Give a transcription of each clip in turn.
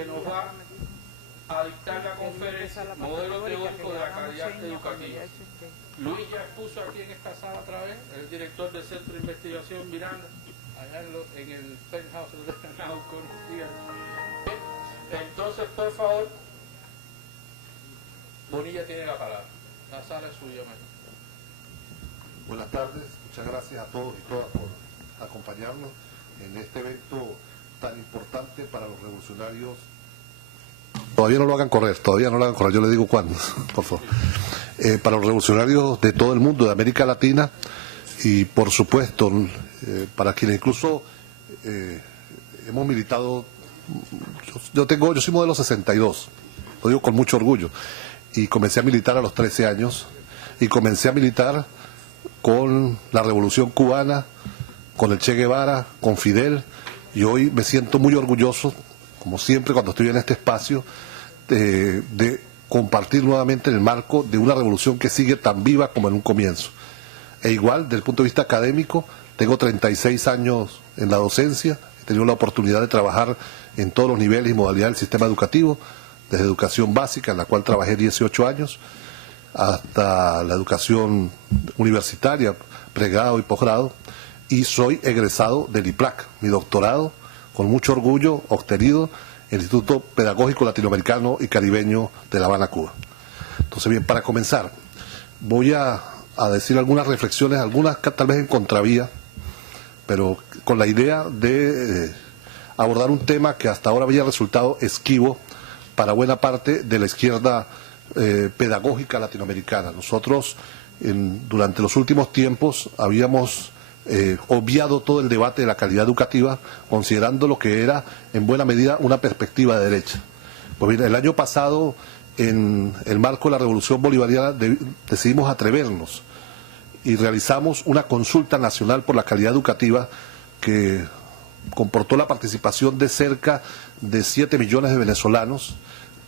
que nos va a dictar la conferencia Modelo Teórico de la Calidad Educativa. Luis ya expuso aquí en esta sala otra vez, el director del Centro de Investigación Miranda, allá en el penthouse de Naucon. Entonces, por favor, Bonilla tiene la palabra. La sala es suya, maestro. Buenas tardes, muchas gracias a todos y todas por acompañarnos en este evento tan importante para los revolucionarios. Todavía no lo hagan correr, yo le digo cuándo, por favor. Para los revolucionarios de todo el mundo, de América Latina, y por supuesto, para quienes incluso hemos militado, yo soy modelo 62, lo digo con mucho orgullo, y comencé a militar a los 13 años, y comencé a militar con la Revolución Cubana, con el Che Guevara, con Fidel, y hoy me siento muy orgulloso, como siempre cuando estoy en este espacio, de compartir nuevamente en el marco de una revolución que sigue tan viva como en un comienzo. E igual, desde el punto de vista académico, tengo 36 años en la docencia, he tenido la oportunidad de trabajar en todos los niveles y modalidades del sistema educativo, desde educación básica, en la cual trabajé 18 años, hasta la educación universitaria, pregrado y posgrado, y soy egresado del IPLAC, mi doctorado, con mucho orgullo, obtenido en el Instituto Pedagógico Latinoamericano y Caribeño de La Habana, Cuba. Entonces, bien, para comenzar, voy a decir algunas reflexiones, algunas tal vez en contravía, pero con la idea de abordar un tema que hasta ahora había resultado esquivo para buena parte de la izquierda pedagógica latinoamericana. Nosotros, durante los últimos tiempos, habíamos obviado todo el debate de la calidad educativa, considerando lo que era en buena medida una perspectiva de derecha. Pues bien, el año pasado, en el marco de la Revolución Bolivariana, decidimos atrevernos y realizamos una consulta nacional por la calidad educativa que comportó la participación de cerca de 7 millones de venezolanos,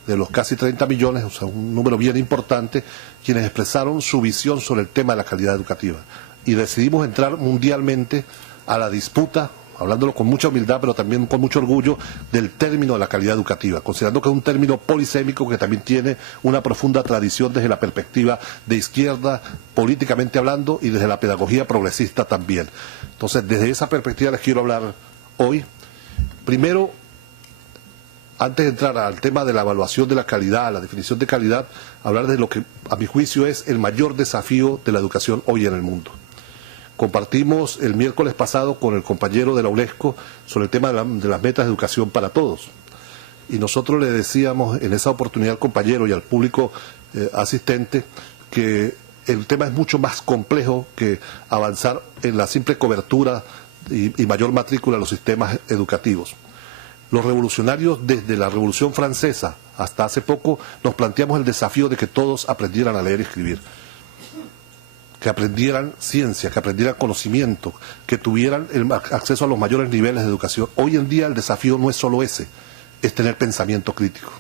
de los casi 30 millones, o sea, un número bien importante, quienes expresaron su visión sobre el tema de la calidad educativa. Y decidimos entrar mundialmente a la disputa, hablándolo con mucha humildad, pero también con mucho orgullo, del término de la calidad educativa, considerando que es un término polisémico que también tiene una profunda tradición desde la perspectiva de izquierda, políticamente hablando, y desde la pedagogía progresista también. Entonces, desde esa perspectiva les quiero hablar hoy. Primero, antes de entrar al tema de la evaluación de la calidad, la definición de calidad, hablar de lo que, a mi juicio, es el mayor desafío de la educación hoy en el mundo. Compartimos el miércoles pasado con el compañero de la UNESCO sobre el tema de las metas de educación para todos. Y nosotros le decíamos en esa oportunidad al compañero y al público asistente que el tema es mucho más complejo que avanzar en la simple cobertura y mayor matrícula de los sistemas educativos. Los revolucionarios, desde la Revolución Francesa hasta hace poco, nos planteamos el desafío de que todos aprendieran a leer y escribir, que aprendieran ciencia, que aprendieran conocimiento, que tuvieran el acceso a los mayores niveles de educación. Hoy en día el desafío no es solo ese, es tener pensamiento crítico.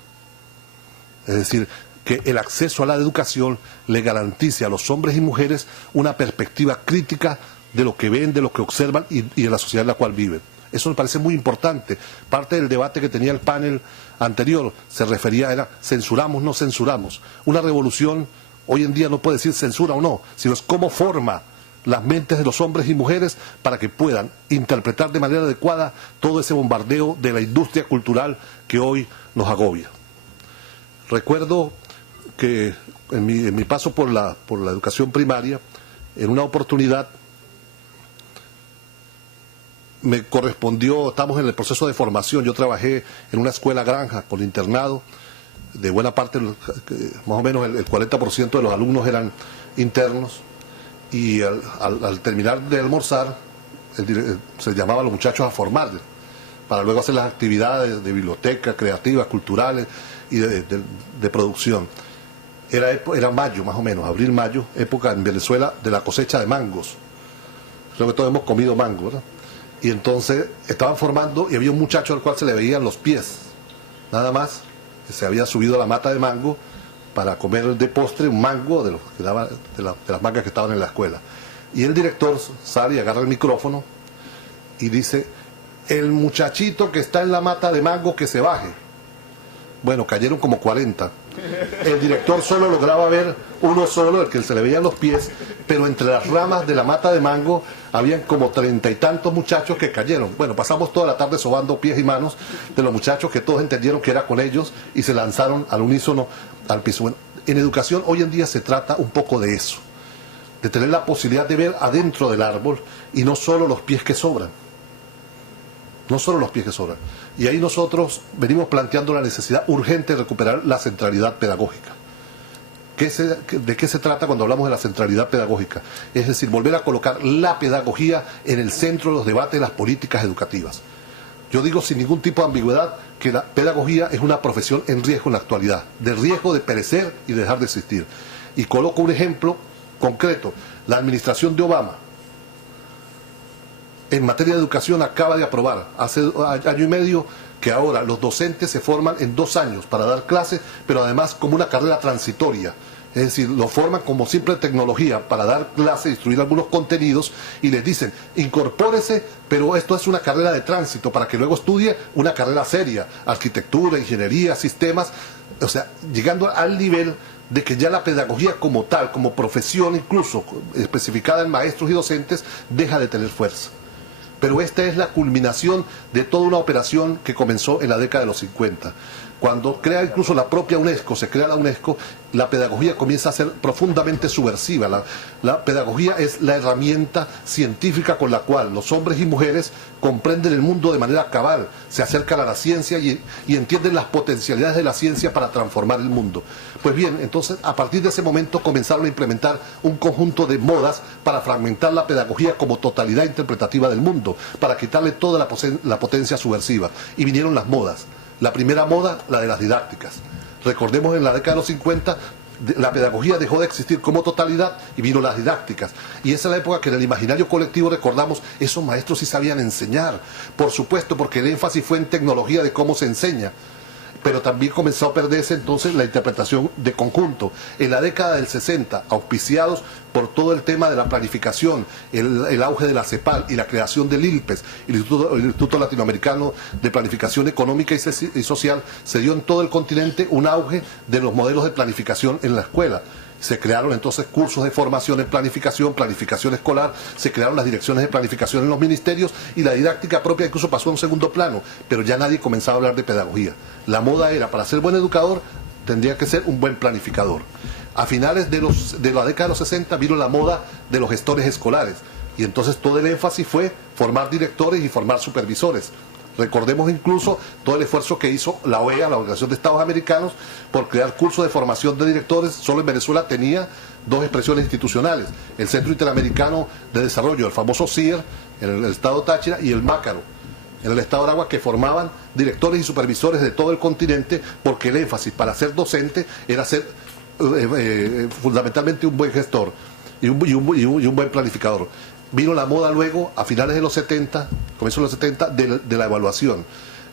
Es decir, que el acceso a la educación le garantice a los hombres y mujeres una perspectiva crítica de lo que ven, de lo que observan y de la sociedad en la cual viven. Eso me parece muy importante. Parte del debate que tenía el panel anterior se refería, era censuramos, no censuramos. Una revolución hoy en día no puede decir censura o no, sino es cómo forma las mentes de los hombres y mujeres para que puedan interpretar de manera adecuada todo ese bombardeo de la industria cultural que hoy nos agobia. Recuerdo que en mi paso por la educación primaria, en una oportunidad me correspondió, estamos en el proceso de formación, yo trabajé en una escuela granja con internado, de buena parte, más o menos el 40% de los alumnos eran internos, y al terminar de almorzar, se llamaba a los muchachos a formar, para luego hacer las actividades de biblioteca, creativas, culturales y de producción. Era mayo, más o menos, abril-mayo, época en Venezuela de la cosecha de mangos. Creo que todos hemos comido mango, ¿verdad? Y entonces estaban formando y había un muchacho al cual se le veían los pies, nada más, que se había subido a la mata de mango para comer de postre un mango de las mangas que estaban en la escuela. Y el director sale y agarra el micrófono y dice: el muchachito que está en la mata de mango que se baje. Bueno, cayeron como 40. El director solo lograba ver uno solo, el que se le veían los pies, pero entre las ramas de la mata de mango habían como 30 y tantos muchachos que cayeron. Bueno, pasamos toda la tarde sobando pies y manos de los muchachos que todos entendieron que era con ellos y se lanzaron al unísono al piso. Bueno, en educación hoy en día se trata un poco de eso, de tener la posibilidad de ver adentro del árbol y no solo los pies que sobran. No solo los pies que sobran. Y ahí nosotros venimos planteando la necesidad urgente de recuperar la centralidad pedagógica. ¿De qué se trata cuando hablamos de la centralidad pedagógica? Es decir, volver a colocar la pedagogía en el centro de los debates de las políticas educativas. Yo digo sin ningún tipo de ambigüedad que la pedagogía es una profesión en riesgo en la actualidad, de riesgo de perecer y de dejar de existir. Y coloco un ejemplo concreto. La administración de Obama, en materia de educación, acaba de aprobar hace año y medio que ahora los docentes se forman en 2 años para dar clases, pero además como una carrera transitoria. Es decir, lo forman como simple tecnología para dar clases, instruir algunos contenidos y les dicen, incorpórese, pero esto es una carrera de tránsito para que luego estudie una carrera seria, arquitectura, ingeniería, sistemas, o sea, llegando al nivel de que ya la pedagogía como tal, como profesión incluso especificada en maestros y docentes, deja de tener fuerza. Pero esta es la culminación de toda una operación que comenzó en la década de los 50. Cuando crea incluso la propia UNESCO, se crea la UNESCO, la pedagogía comienza a ser profundamente subversiva. La pedagogía es la herramienta científica con la cual los hombres y mujeres comprenden el mundo de manera cabal, se acercan a la ciencia y entienden las potencialidades de la ciencia para transformar el mundo. Pues bien, entonces a partir de ese momento comenzaron a implementar un conjunto de modas para fragmentar la pedagogía como totalidad interpretativa del mundo, para quitarle toda la potencia subversiva. Y vinieron las modas. La primera moda, la de las didácticas. Recordemos, en la década de los 50, la pedagogía dejó de existir como totalidad y vino las didácticas. Y esa es la época que en el imaginario colectivo recordamos, esos maestros sí sabían enseñar. Por supuesto, porque el énfasis fue en tecnología de cómo se enseña. Pero también comenzó a perderse entonces la interpretación de conjunto. En la década del 60, auspiciados por todo el tema de la planificación, el auge de la CEPAL y la creación del ILPES, el Instituto Latinoamericano de Planificación Económica y Social, se dio en todo el continente un auge de los modelos de planificación en la escuela. Se crearon entonces cursos de formación en planificación escolar, se crearon las direcciones de planificación en los ministerios y la didáctica propia incluso pasó a un segundo plano, pero ya nadie comenzaba a hablar de pedagogía. La moda era, para ser buen educador, tendría que ser un buen planificador. A finales de la década de los 60 vino la moda de los gestores escolares y entonces todo el énfasis fue formar directores y formar supervisores. Recordemos incluso todo el esfuerzo que hizo la OEA, la Organización de Estados Americanos, por crear cursos de formación de directores. Solo en Venezuela tenía 2 expresiones institucionales: el Centro Interamericano de Desarrollo, el famoso CIER, en el estado Táchira, y el Mácaro, en el estado Aragua, que formaban directores y supervisores de todo el continente, porque el énfasis para ser docente era ser fundamentalmente un buen gestor y un buen planificador. Vino la moda luego, a finales de los 70, comienzo de los 70, de la evaluación.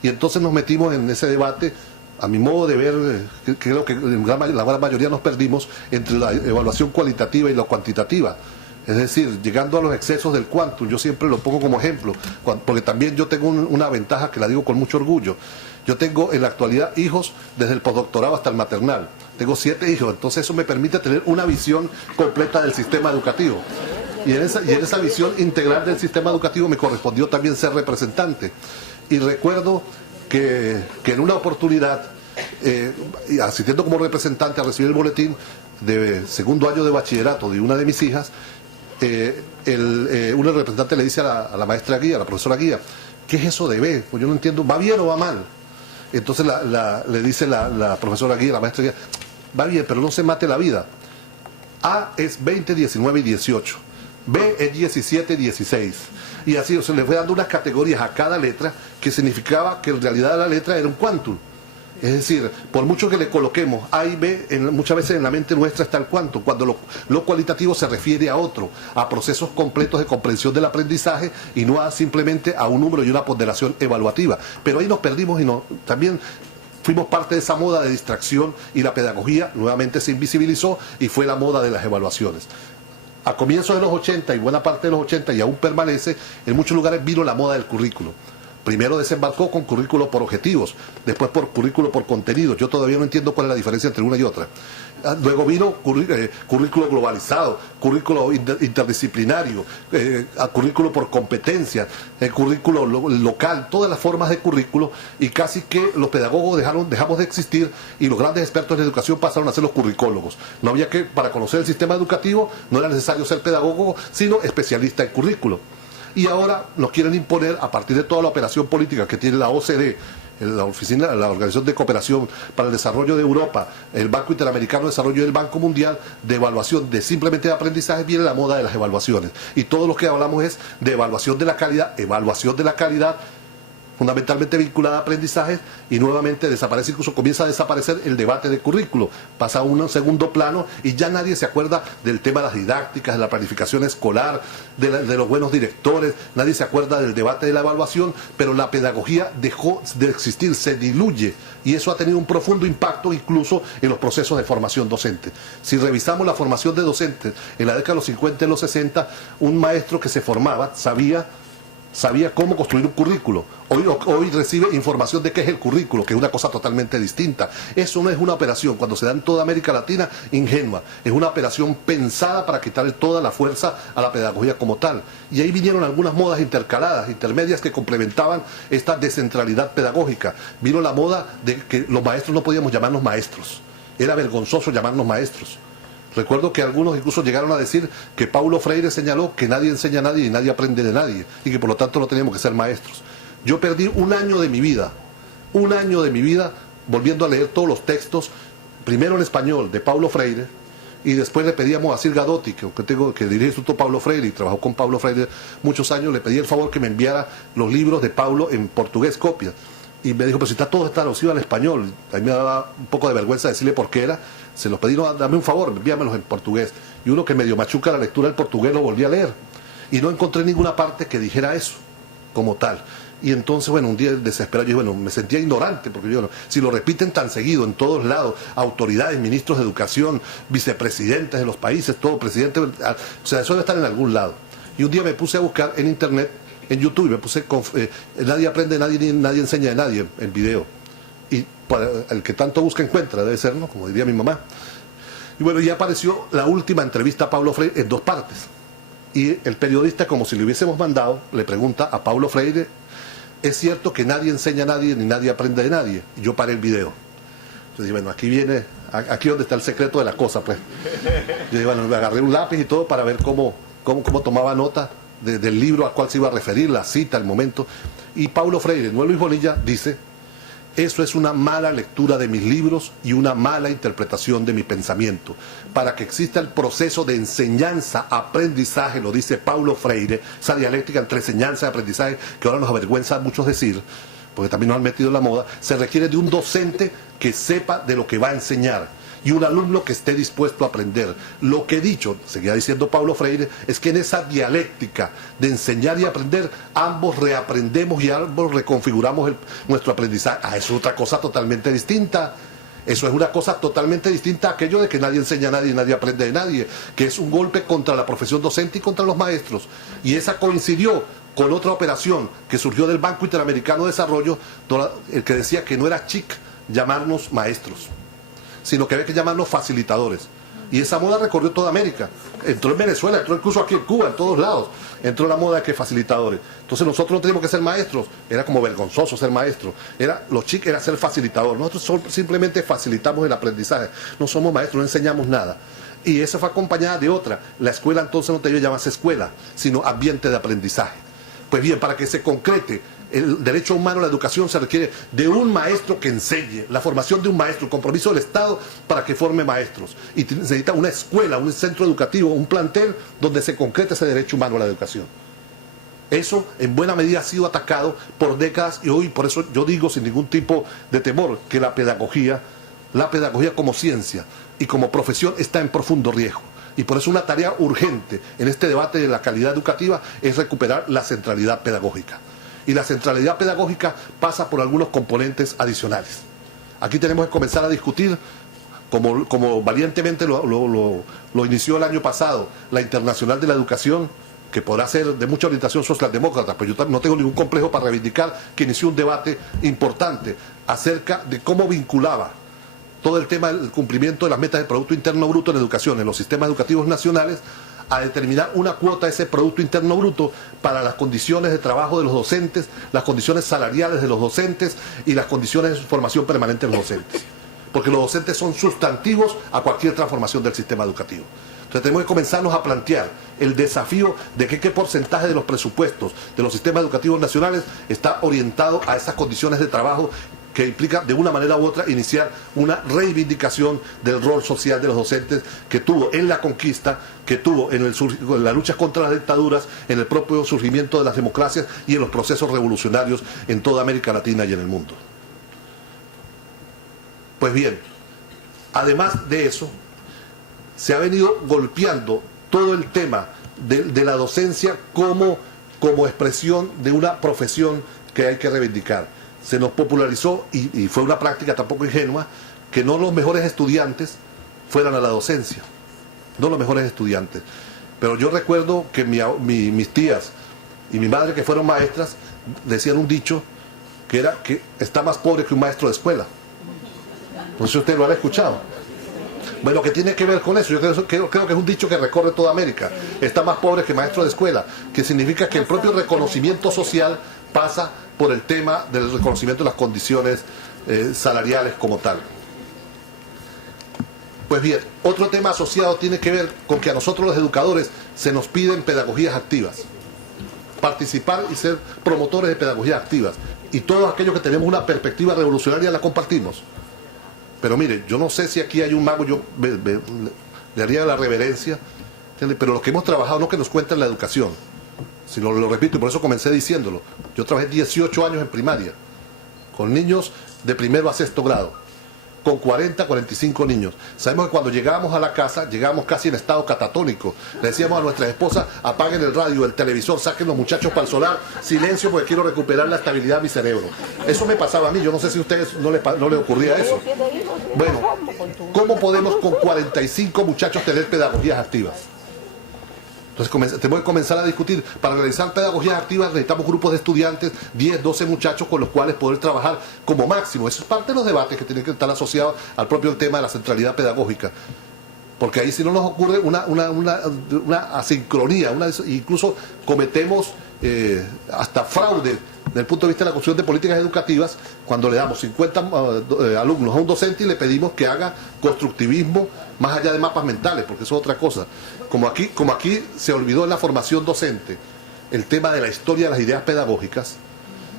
Y entonces nos metimos en ese debate, a mi modo de ver, creo que la gran mayoría nos perdimos entre la evaluación cualitativa y la cuantitativa. Es decir, llegando a los excesos del quantum, yo siempre lo pongo como ejemplo, porque también yo tengo una ventaja que la digo con mucho orgullo. Yo tengo en la actualidad hijos desde el postdoctorado hasta el maternal. Tengo 7 hijos, entonces eso me permite tener una visión completa del sistema educativo. Y en esa visión integral del sistema educativo me correspondió también ser representante. Y recuerdo que en una oportunidad, asistiendo como representante a recibir el boletín de segundo año de bachillerato de una de mis hijas, un representante le dice a la maestra guía, a la profesora guía, ¿qué es eso de B? Pues yo no entiendo, ¿va bien o va mal? Entonces le dice la profesora guía, la maestra guía, va bien, pero no se mate la vida. A es 20, 19 y 18. B es 17, 16. Y así, o sea, le fue dando unas categorías a cada letra que significaba que en realidad la letra era un quantum. Es decir, por mucho que le coloquemos A y B, muchas veces en la mente nuestra está el quantum, cuando lo cualitativo se refiere a otro, a procesos completos de comprensión del aprendizaje y no simplemente a un número y una ponderación evaluativa. Pero ahí nos perdimos y también fuimos parte de esa moda de distracción y la pedagogía nuevamente se invisibilizó y fue la moda de las evaluaciones. A comienzos de los 80 y buena parte de los 80 y aún permanece, en muchos lugares vino la moda del currículo. Primero desembarcó con currículo por objetivos, después por currículo por contenido. Yo todavía no entiendo cuál es la diferencia entre una y otra. Luego vino currículo globalizado, currículo interdisciplinario, currículo por competencia, currículo local, todas las formas de currículo, y casi que los pedagogos dejamos de existir y los grandes expertos en educación pasaron a ser los curricólogos. No había que, para conocer el sistema educativo, no era necesario ser pedagogo, sino especialista en currículo. Y ahora nos quieren imponer, a partir de toda la operación política que tiene la OCDE, la Organización de Cooperación para el Desarrollo de Europa, el Banco Interamericano de Desarrollo y el Banco Mundial, de evaluación de simplemente de aprendizaje, viene la moda de las evaluaciones. Y todo lo que hablamos es de evaluación de la calidad, fundamentalmente vinculada a aprendizajes, y nuevamente desaparece, incluso comienza a desaparecer el debate de currículo, pasa a un segundo plano y ya nadie se acuerda del tema de las didácticas, de la planificación escolar, de los buenos directores, nadie se acuerda del debate de la evaluación, pero la pedagogía dejó de existir, se diluye, y eso ha tenido un profundo impacto incluso en los procesos de formación docente. Si revisamos la formación de docentes en la década de los 50 y los 60, un maestro que se formaba sabía cómo construir un currículo. Hoy recibe información de qué es el currículo, que es una cosa totalmente distinta. Eso no es una operación, cuando se da en toda América Latina, ingenua. Es una operación pensada para quitarle toda la fuerza a la pedagogía como tal. Y ahí vinieron algunas modas intercaladas, intermedias, que complementaban esta descentralidad pedagógica. Vino la moda de que los maestros no podíamos llamarnos maestros. Era vergonzoso llamarnos maestros. Recuerdo que algunos incluso llegaron a decir que Paulo Freire señaló que nadie enseña a nadie y nadie aprende de nadie, y que por lo tanto no teníamos que ser maestros. Yo perdí un año de mi vida volviendo a leer todos los textos, primero en español de Paulo Freire, y después le pedíamos a Sir Gadotti, que dirige el Instituto Paulo Freire y trabajó con Paulo Freire muchos años, le pedí el favor que me enviara los libros de Paulo en portugués, copias. Y me dijo, pero si todo está traducido al español. A mí me daba un poco de vergüenza decirle por qué era. Se los pedí, no, dame un favor, envíamelos en portugués. Y uno que medio machuca la lectura del portugués lo volví a leer. Y no encontré ninguna parte que dijera eso, como tal. Y entonces, bueno, un día desesperado, yo bueno, me sentía ignorante, porque yo, si lo repiten tan seguido en todos lados, autoridades, ministros de educación, vicepresidentes de los países, todo, presidente, o sea, eso debe estar en algún lado. Y un día me puse a buscar en internet, en YouTube, y me puse, nadie aprende de nadie, ni nadie enseña de nadie, en video. Y para el que tanto busca encuentra, debe ser, ¿no? Como diría mi mamá. Y bueno, ya apareció la última entrevista a Paulo Freire en 2 partes. Y el periodista, como si le hubiésemos mandado, le pregunta a Paulo Freire, ¿es cierto que nadie enseña a nadie ni nadie aprende de nadie? Y yo paré el video. Entonces, bueno, aquí donde está el secreto de la cosa, pues. Yo dije, bueno, me agarré un lápiz y todo para ver cómo tomaba nota del libro al cual se iba a referir, la cita, el momento. Y Paulo Freire, no Luis Bonilla, dice: eso es una mala lectura de mis libros y una mala interpretación de mi pensamiento. Para que exista el proceso de enseñanza-aprendizaje, lo dice Paulo Freire, esa dialéctica entre enseñanza y aprendizaje, que ahora nos avergüenza a muchos decir, porque también nos han metido en la moda, se requiere de un docente que sepa de lo que va a enseñar y un alumno que esté dispuesto a aprender. Lo que he dicho, seguía diciendo Paulo Freire, es que en esa dialéctica de enseñar y aprender, ambos reaprendemos y ambos reconfiguramos nuestro aprendizaje. Eso es otra cosa totalmente distinta. Eso es una cosa totalmente distinta a aquello de que nadie enseña a nadie y nadie aprende de nadie, que es un golpe contra la profesión docente y contra los maestros. Y esa coincidió con otra operación que surgió del Banco Interamericano de Desarrollo, el que decía que no era chic llamarnos maestros, sino que había que llamarnos facilitadores. Y esa moda recorrió toda América. Entró en Venezuela, entró incluso aquí en Cuba, en todos lados. Entró la moda de que facilitadores. Entonces nosotros no teníamos que ser maestros. Era como vergonzoso ser maestro. Lo chic era ser facilitador. Nosotros simplemente facilitamos el aprendizaje. No somos maestros, no enseñamos nada. Y esa fue acompañada de otra. La escuela entonces no debía llamarse escuela, sino ambiente de aprendizaje. Pues bien, para que se concrete el derecho humano a la educación, se requiere de un maestro que enseñe, la formación de un maestro, el compromiso del Estado para que forme maestros. Y se necesita una escuela, un centro educativo, un plantel donde se concrete ese derecho humano a la educación. Eso en buena medida ha sido atacado por décadas, y hoy por eso yo digo sin ningún tipo de temor que la pedagogía como ciencia y como profesión está en profundo riesgo. Y por eso una tarea urgente en este debate de la calidad educativa es recuperar la centralidad pedagógica. Y la centralidad pedagógica pasa por algunos componentes adicionales. Aquí tenemos que comenzar a discutir, como valientemente lo inició el año pasado, la Internacional de la Educación, que podrá ser de mucha orientación socialdemócrata, pero yo no tengo ningún complejo para reivindicar que inició un debate importante acerca de cómo vinculaba todo el tema del cumplimiento de las metas del Producto Interno Bruto en educación, en los sistemas educativos nacionales, a determinar una cuota de ese Producto Interno Bruto para las condiciones de trabajo de los docentes, las condiciones salariales de los docentes y las condiciones de su formación permanente de los docentes. Porque los docentes son sustantivos a cualquier transformación del sistema educativo. Entonces tenemos que comenzarnos a plantear el desafío de qué porcentaje de los presupuestos de los sistemas educativos nacionales está orientado a esas condiciones de trabajo que implica de una manera u otra iniciar una reivindicación del rol social de los docentes que tuvo en la conquista, que tuvo en la lucha contra las dictaduras, en el propio surgimiento de las democracias y en los procesos revolucionarios en toda América Latina y en el mundo. Pues bien, además de eso, se ha venido golpeando todo el tema de la docencia como expresión de una profesión que hay que reivindicar. Se nos popularizó, y fue una práctica tampoco ingenua, que no los mejores estudiantes fueran a la docencia, no los mejores estudiantes. Pero yo recuerdo que mis tías y mi madre, que fueron maestras, decían un dicho que era que está más pobre que un maestro de escuela. No sé si usted lo habrá escuchado. Bueno, ¿qué tiene que ver con eso? Yo creo que es un dicho que recorre toda América. Está más pobre que maestro de escuela, que significa que el propio reconocimiento social pasa por el tema del reconocimiento de las condiciones salariales como tal. Pues bien, otro tema asociado tiene que ver con que a nosotros los educadores se nos piden pedagogías activas. Participar y ser promotores de pedagogías activas. Y todos aquellos que tenemos una perspectiva revolucionaria la compartimos. Pero mire, yo no sé si aquí hay un mago, yo le haría la reverencia, ¿entiende? Pero los que hemos trabajado, no que nos cuenten la educación, sino lo repito, y por eso comencé diciéndolo. Yo trabajé 18 años en primaria, con niños de primero a sexto grado, con 40, 45 niños. Sabemos que cuando llegábamos a la casa, llegábamos casi en estado catatónico. Le decíamos a nuestras esposas, apaguen el radio, el televisor, saquen los muchachos para el solar, silencio porque quiero recuperar la estabilidad de mi cerebro. Eso me pasaba a mí, yo no sé si a ustedes no le ocurría eso. Bueno, ¿cómo podemos con 45 muchachos tener pedagogías activas? Entonces tenemos que comenzar a discutir. Para realizar pedagogías activas necesitamos grupos de estudiantes, 10, 12 muchachos con los cuales poder trabajar como máximo. Eso es parte de los debates que tienen que estar asociados al propio tema de la centralidad pedagógica. Porque ahí si no nos ocurre una asincronía, incluso cometemos hasta fraude desde el punto de vista de la construcción de políticas educativas cuando le damos 50 alumnos a un docente y le pedimos que haga constructivismo más allá de mapas mentales, porque eso es otra cosa. Como aquí se olvidó en la formación docente el tema de la historia de las ideas pedagógicas,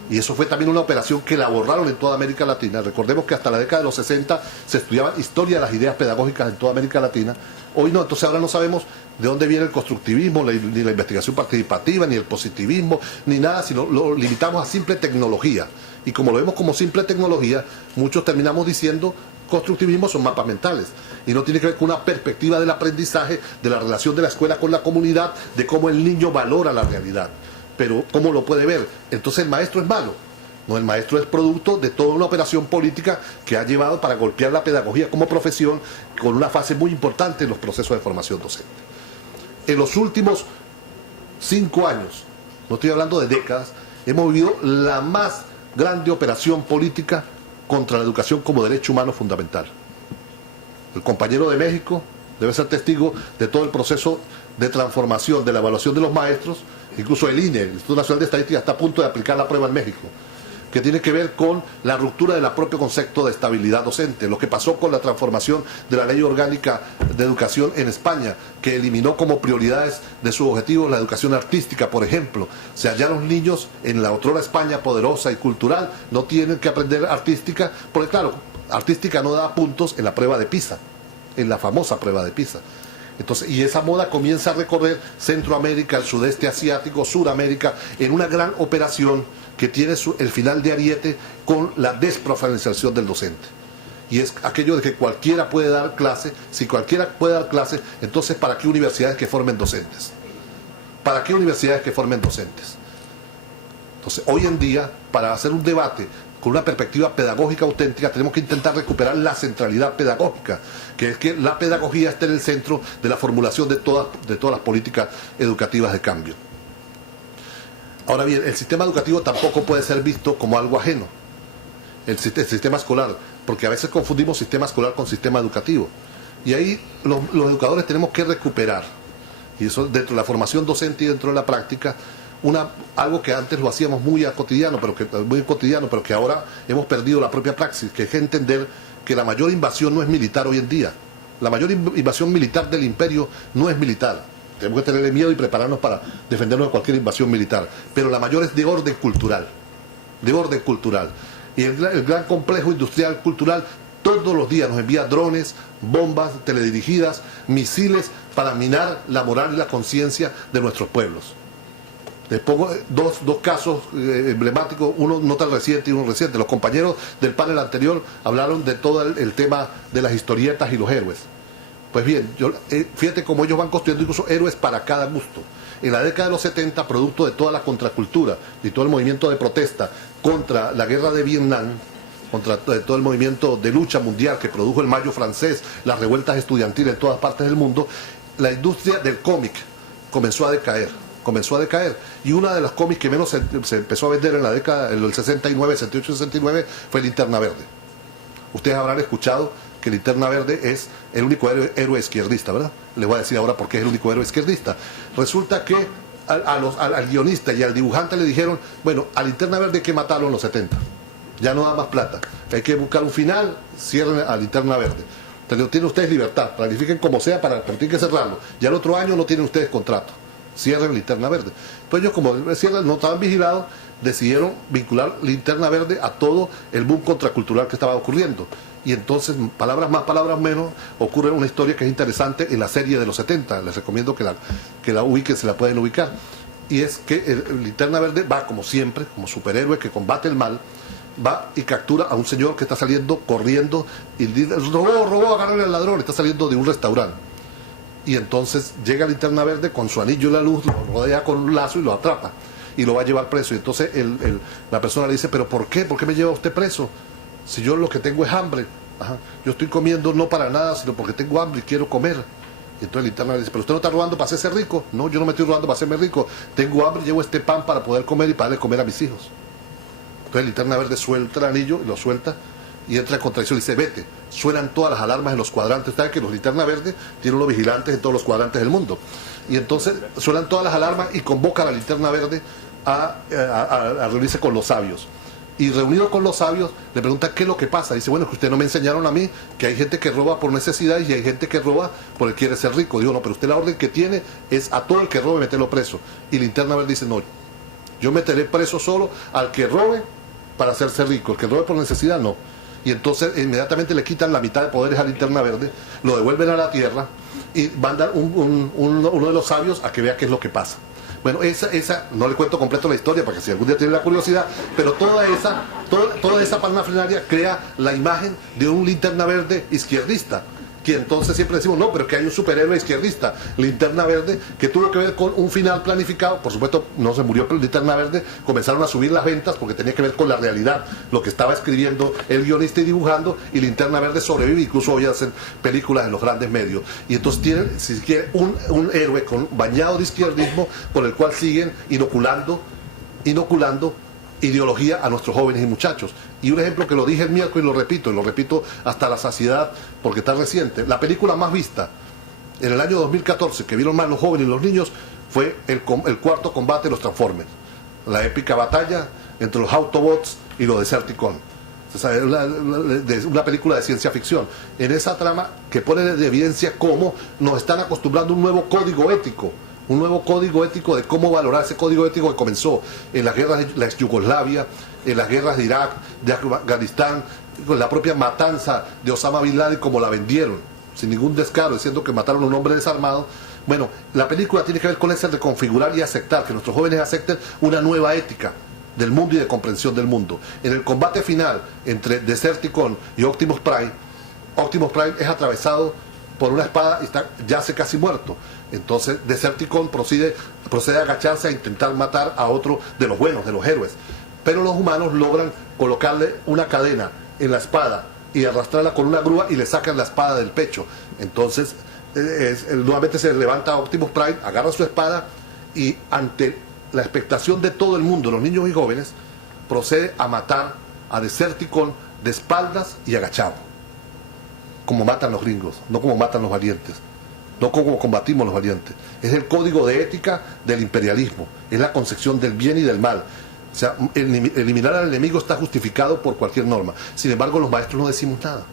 y eso fue también una operación que la borraron en toda América Latina. Recordemos que hasta la década de los 60 se estudiaba historia de las ideas pedagógicas en toda América Latina. Hoy no, entonces ahora no sabemos de dónde viene el constructivismo, ni la investigación participativa, ni el positivismo, ni nada, sino lo limitamos a simple tecnología. Y como lo vemos como simple tecnología, muchos terminamos diciendo constructivismo son mapas mentales. Y no tiene que ver con una perspectiva del aprendizaje, de la relación de la escuela con la comunidad, de cómo el niño valora la realidad. Pero ¿cómo lo puede ver? Entonces el maestro es malo. No, el maestro es producto de toda una operación política que ha llevado para golpear la pedagogía como profesión con una fase muy importante en los procesos de formación docente. En los últimos 5 años, no estoy hablando de décadas, hemos vivido la más grande operación política contra la educación como derecho humano fundamental. El compañero de México debe ser testigo de todo el proceso de transformación de la evaluación de los maestros. Incluso el INE, el Instituto Nacional de Estadística, está a punto de aplicar la prueba en México, que tiene que ver con la ruptura del propio concepto de estabilidad docente, lo que pasó con la transformación de la Ley Orgánica de Educación en España, que eliminó como prioridades de sus objetivos la educación artística, por ejemplo. O sea, ya los niños en la otrora España poderosa y cultural no tienen que aprender artística, porque claro, artística no da puntos en la prueba de PISA, en la famosa prueba de PISA. Entonces, y esa moda comienza a recorrer Centroamérica, el sudeste asiático, Suramérica, en una gran operación que tiene el final de ariete con la desprofesionalización del docente. Y es aquello de que cualquiera puede dar clase. Si cualquiera puede dar clase, entonces ¿para qué universidades que formen docentes? ¿Para qué universidades que formen docentes? Entonces, hoy en día, para hacer un debate con una perspectiva pedagógica auténtica, tenemos que intentar recuperar la centralidad pedagógica, que es que la pedagogía esté en el centro de la formulación de todas las políticas educativas de cambio. Ahora bien, el sistema educativo tampoco puede ser visto como algo ajeno, el sistema escolar, porque a veces confundimos sistema escolar con sistema educativo. Y ahí los educadores tenemos que recuperar, y eso dentro de la formación docente y dentro de la práctica, algo que antes lo hacíamos muy cotidiano, pero que ahora hemos perdido la propia praxis, que es entender que la mayor invasión no es militar hoy en día. La mayor invasión militar del imperio no es militar. Tenemos que tenerle miedo y prepararnos para defendernos de cualquier invasión militar. Pero la mayor es de orden cultural. De orden cultural. Y el gran complejo industrial cultural todos los días nos envía drones, bombas teledirigidas, misiles para minar la moral y la conciencia de nuestros pueblos. Les pongo dos casos emblemáticos, uno no tan reciente y uno reciente. Los compañeros del panel anterior hablaron de todo el tema de las historietas y los héroes. Pues bien, fíjate cómo ellos van construyendo incluso héroes para cada gusto. En la década de los 70, producto de toda la contracultura y todo el movimiento de protesta contra la guerra de Vietnam, contra todo el movimiento de lucha mundial que produjo el Mayo francés, las revueltas estudiantiles en todas partes del mundo, la industria del cómic comenzó a decaer. Y una de los cómics que menos se empezó a vender en la década del 69, 68 y 69 fue Linterna Verde. Ustedes habrán escuchado que Linterna Verde es el único héroe izquierdista, ¿verdad? Les voy a decir ahora por qué es el único héroe izquierdista. Resulta que al guionista y al dibujante le dijeron, bueno, a Linterna Verde hay que matarlo en los 70. Ya no da más plata. Hay que buscar un final, cierren a Linterna Verde. Entonces, tienen ustedes libertad, planifiquen como sea, pero tienen que cerrarlo. Ya el otro año no tienen ustedes contrato. Cierren Linterna Verde. Pues ellos, como no estaban vigilados, decidieron vincular Linterna Verde a todo el boom contracultural que estaba ocurriendo. Y entonces, palabras más, palabras menos, ocurre una historia que es interesante en la serie de los 70. Les recomiendo que la ubiquen, se la pueden ubicar. Y es que el Linterna Verde va, como siempre, como superhéroe que combate el mal, va y captura a un señor que está saliendo corriendo y dice, robó, agarrarle al ladrón, está saliendo de un restaurante. Y entonces llega Linterna Verde con su anillo de la luz, lo rodea con un lazo y lo atrapa y lo va a llevar preso. Y entonces la persona le dice, pero ¿por qué? ¿Por qué me lleva usted preso? Si yo lo que tengo es hambre. Ajá. Yo estoy comiendo no para nada, sino porque tengo hambre y quiero comer. Y entonces Linterna Verde dice, pero usted no está robando para hacerse rico. No, yo no me estoy robando para hacerme rico. Tengo hambre, llevo este pan para poder comer y para darle comer a mis hijos. Entonces Linterna Verde suelta el anillo, lo suelta y entra en contradicción y dice, vete. Suenan todas las alarmas en los cuadrantes. ¿Saben que los Linterna Verde tienen los vigilantes en todos los cuadrantes del mundo? Y entonces suenan todas las alarmas y convoca a la Linterna Verde a reunirse con los sabios. Y reunido con los sabios, le pregunta qué es lo que pasa. Dice, bueno, que ustedes no me enseñaron a mí que hay gente que roba por necesidad y hay gente que roba porque quiere ser rico. Digo, no, pero usted la orden que tiene es a todo el que robe meterlo preso. Y Linterna Verde dice, no, yo meteré preso solo al que robe para hacerse rico. El que robe por necesidad, no. Y entonces inmediatamente le quitan la mitad de poderes a Linterna Verde, lo devuelven a la tierra y mandan uno de los sabios a que vea qué es lo que pasa. Bueno, esa no le cuento completo la historia para que si algún día tiene la curiosidad, pero toda esa parafernalia crea la imagen de un Linterna Verde izquierdista, que entonces siempre decimos, no, pero que hay un superhéroe izquierdista, Linterna Verde, que tuvo que ver con un final planificado. Por supuesto, no se murió con Linterna Verde, comenzaron a subir las ventas porque tenía que ver con la realidad, lo que estaba escribiendo el guionista y dibujando, y Linterna Verde sobrevive, incluso hoy hacen películas en los grandes medios. Y entonces tienen, si quiere, un héroe bañado de izquierdismo, por el cual siguen inoculando ideología a nuestros jóvenes y muchachos. Y un ejemplo que lo dije el miércoles y lo repito hasta la saciedad porque está reciente. La película más vista en el año 2014, que vieron más los jóvenes y los niños, fue el cuarto combate de los Transformers. La épica batalla entre los Autobots y los Decepticons. O sea, una película de ciencia ficción. En esa trama que pone de evidencia cómo nos están acostumbrando a un nuevo código ético. Un nuevo código ético de cómo valorar ese código ético que comenzó en las guerras de la ex Yugoslavia, en las guerras de Irak, de Afganistán, con la propia matanza de Osama Bin Laden, como la vendieron, sin ningún descaro, diciendo que mataron a un hombre desarmado. Bueno, la película tiene que ver con ese reconfigurar y aceptar, que nuestros jóvenes acepten una nueva ética del mundo y de comprensión del mundo. En el combate final entre Decepticon y Optimus Prime es atravesado por una espada y yace casi muerto. Entonces Deserticon procede a agacharse a intentar matar a otro de los buenos, de los héroes. Pero los humanos logran colocarle una cadena en la espada y arrastrarla con una grúa y le sacan la espada del pecho. Entonces nuevamente se levanta Optimus Prime, agarra su espada y ante la expectación de todo el mundo, los niños y jóvenes, procede a matar a Deserticon de espaldas y agachado, como matan los gringos, no como matan los valientes, no como combatimos los valientes. Es el código de ética del imperialismo, es la concepción del bien y del mal. O sea, eliminar al enemigo está justificado por cualquier norma. Sin embargo, los maestros no decimos nada.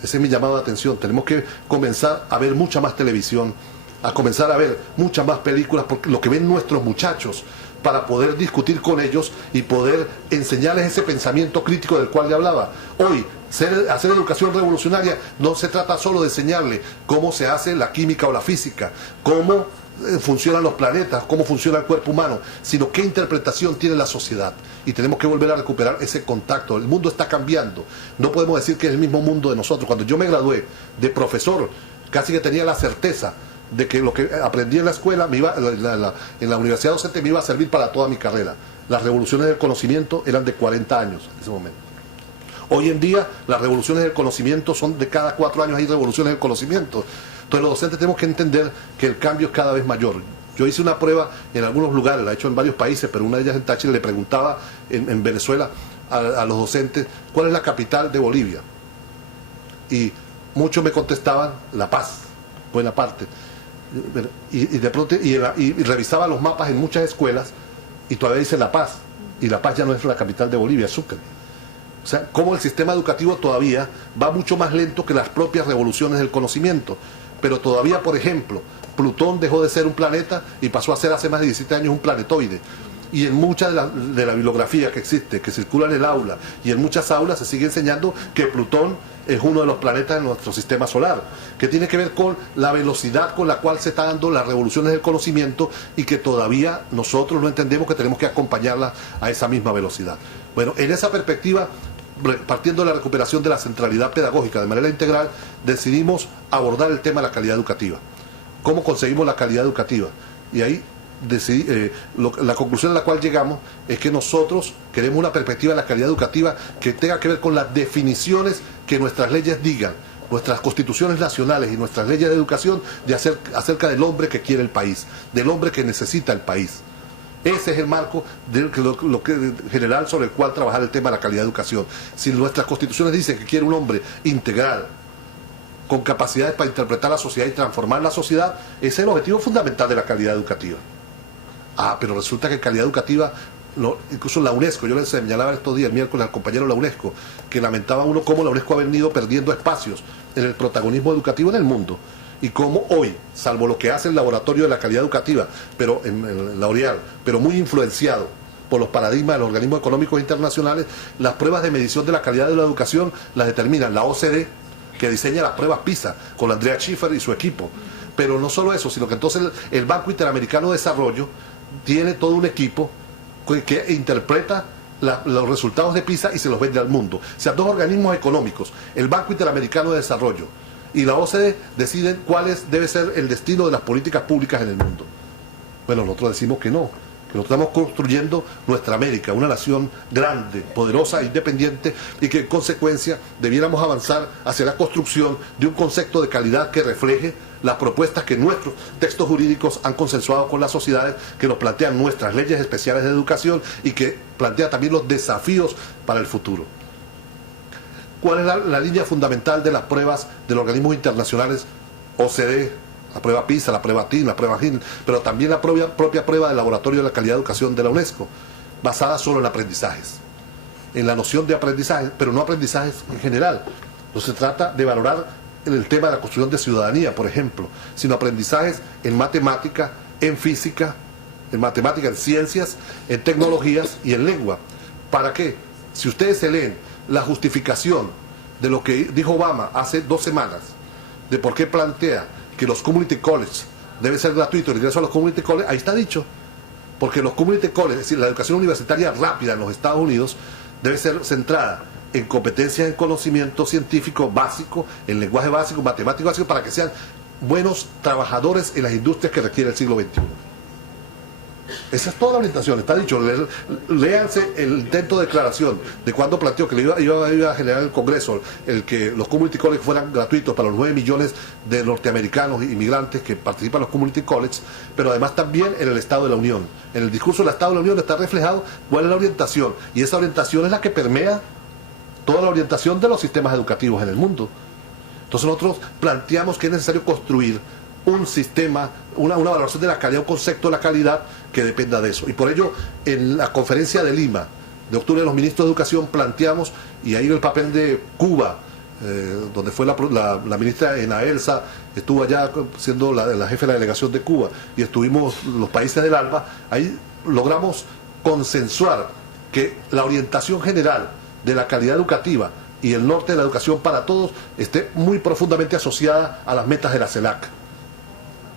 Ese es mi llamado de atención. Tenemos que comenzar a ver mucha más televisión, a comenzar a ver muchas más películas, porque lo que ven nuestros muchachos, para poder discutir con ellos y poder enseñarles ese pensamiento crítico del cual le hablaba. Hoy, hacer educación revolucionaria no se trata solo de enseñarle cómo se hace la química o la física, cómo funcionan los planetas, cómo funciona el cuerpo humano, sino qué interpretación tiene la sociedad. Y tenemos que volver a recuperar ese contacto. El mundo está cambiando. No podemos decir que es el mismo mundo de nosotros. Cuando yo me gradué de profesor, casi que tenía la certeza de que lo que aprendí en la escuela, en la universidad docente, me iba a servir para toda mi carrera. Las revoluciones del conocimiento eran de 40 años en ese momento. Hoy en día, las revoluciones del conocimiento son de cada 4 años, hay revoluciones del conocimiento. Entonces los docentes tenemos que entender que el cambio es cada vez mayor. Yo hice una prueba en algunos lugares, la he hecho en varios países, pero una de ellas en Táchira, le preguntaba en Venezuela a los docentes cuál es la capital de Bolivia. Y muchos me contestaban La Paz, buena parte. Y de pronto y revisaba los mapas en muchas escuelas y todavía dice La Paz, y La Paz ya no es la capital de Bolivia, es Sucre. O sea, cómo el sistema educativo todavía va mucho más lento que las propias revoluciones del conocimiento. Pero todavía, por ejemplo, Plutón dejó de ser un planeta y pasó a ser hace más de 17 años un planetoide. Y en mucha de la bibliografía que existe, que circula en el aula, y en muchas aulas se sigue enseñando que Plutón es uno de los planetas de nuestro sistema solar, que tiene que ver con la velocidad con la cual se están dando las revoluciones del conocimiento y que todavía nosotros no entendemos que tenemos que acompañarlas a esa misma velocidad. Bueno, en esa perspectiva, partiendo de la recuperación de la centralidad pedagógica de manera integral, decidimos abordar el tema de la calidad educativa. ¿Cómo conseguimos la calidad educativa? Y ahí la conclusión a la cual llegamos es que nosotros queremos una perspectiva de la calidad educativa que tenga que ver con las definiciones que nuestras leyes digan, nuestras constituciones nacionales y nuestras leyes de educación acerca del hombre que quiere el país, del hombre que necesita el país. Ese es el marco general sobre el cual trabajar el tema de la calidad de educación. Si nuestras constituciones dicen que quiere un hombre integral, con capacidades para interpretar la sociedad y transformar la sociedad, ese es el objetivo fundamental de la calidad educativa. Pero resulta que calidad educativa, incluso la UNESCO, yo les señalaba estos días, el miércoles, al compañero de la UNESCO, que lamentaba uno cómo la UNESCO ha venido perdiendo espacios en el protagonismo educativo en el mundo. Y cómo hoy, salvo lo que hace el laboratorio de la calidad educativa, pero en la ORIAL, pero muy influenciado por los paradigmas de los organismos económicos internacionales, las pruebas de medición de la calidad de la educación las determinan la OCDE, que diseña las pruebas PISA, con Andrea Schiffer y su equipo. Pero no solo eso, sino que entonces el Banco Interamericano de Desarrollo tiene todo un equipo que interpreta los resultados de PISA y se los vende al mundo. O sea, 2 organismos económicos, el Banco Interamericano de Desarrollo y la OCDE, deciden cuál debe ser el destino de las políticas públicas en el mundo. Bueno, nosotros decimos que no, que nosotros estamos construyendo nuestra América, una nación grande, poderosa, independiente, y que en consecuencia debiéramos avanzar hacia la construcción de un concepto de calidad que refleje las propuestas que nuestros textos jurídicos han consensuado con las sociedades, que nos plantean nuestras leyes especiales de educación y que plantea también los desafíos para el futuro. ¿Cuál es la línea fundamental de las pruebas de los organismos internacionales OCDE? La prueba PISA, la prueba TIN, la prueba GIN, pero también la propia prueba del Laboratorio de la Calidad de Educación de la UNESCO, basada solo en aprendizajes, en la noción de aprendizaje, pero no aprendizajes en general. No se trata de valorar el tema de la construcción de ciudadanía, por ejemplo, sino aprendizajes en matemática, en física, en ciencias, en tecnologías y en lengua. ¿Para qué? Si ustedes se leen la justificación de lo que dijo Obama hace 2 semanas, de por qué plantea que los community colleges debe ser gratuito el ingreso a los community colleges, ahí está dicho, porque los community colleges, es decir, la educación universitaria rápida en los Estados Unidos, debe ser centrada en competencias en conocimiento científico básico, en lenguaje básico, matemático básico, para que sean buenos trabajadores en las industrias que requiere el siglo XXI. Esa es toda la orientación, está dicho. Léanse el intento de declaración de cuando planteó que le iba a generar el Congreso el que los community colleges fueran gratuitos para los 9 millones de norteamericanos inmigrantes que participan en los community colleges, pero además también en el Estado de la Unión. En el discurso del Estado de la Unión está reflejado cuál es la orientación, y esa orientación es la que permea toda la orientación de los sistemas educativos en el mundo. Entonces nosotros planteamos que es necesario construir un sistema, una valoración de la calidad, un concepto de la calidad que dependa de eso. Y por ello, en la conferencia de Lima, de octubre, de los ministros de Educación, planteamos, y ahí el papel de Cuba, donde fue la ministra Ena Elsa, estuvo allá siendo la jefe de la delegación de Cuba, y estuvimos los países del ALBA, ahí logramos consensuar que la orientación general de la calidad educativa y el norte de la educación para todos esté muy profundamente asociada a las metas de la CELAC.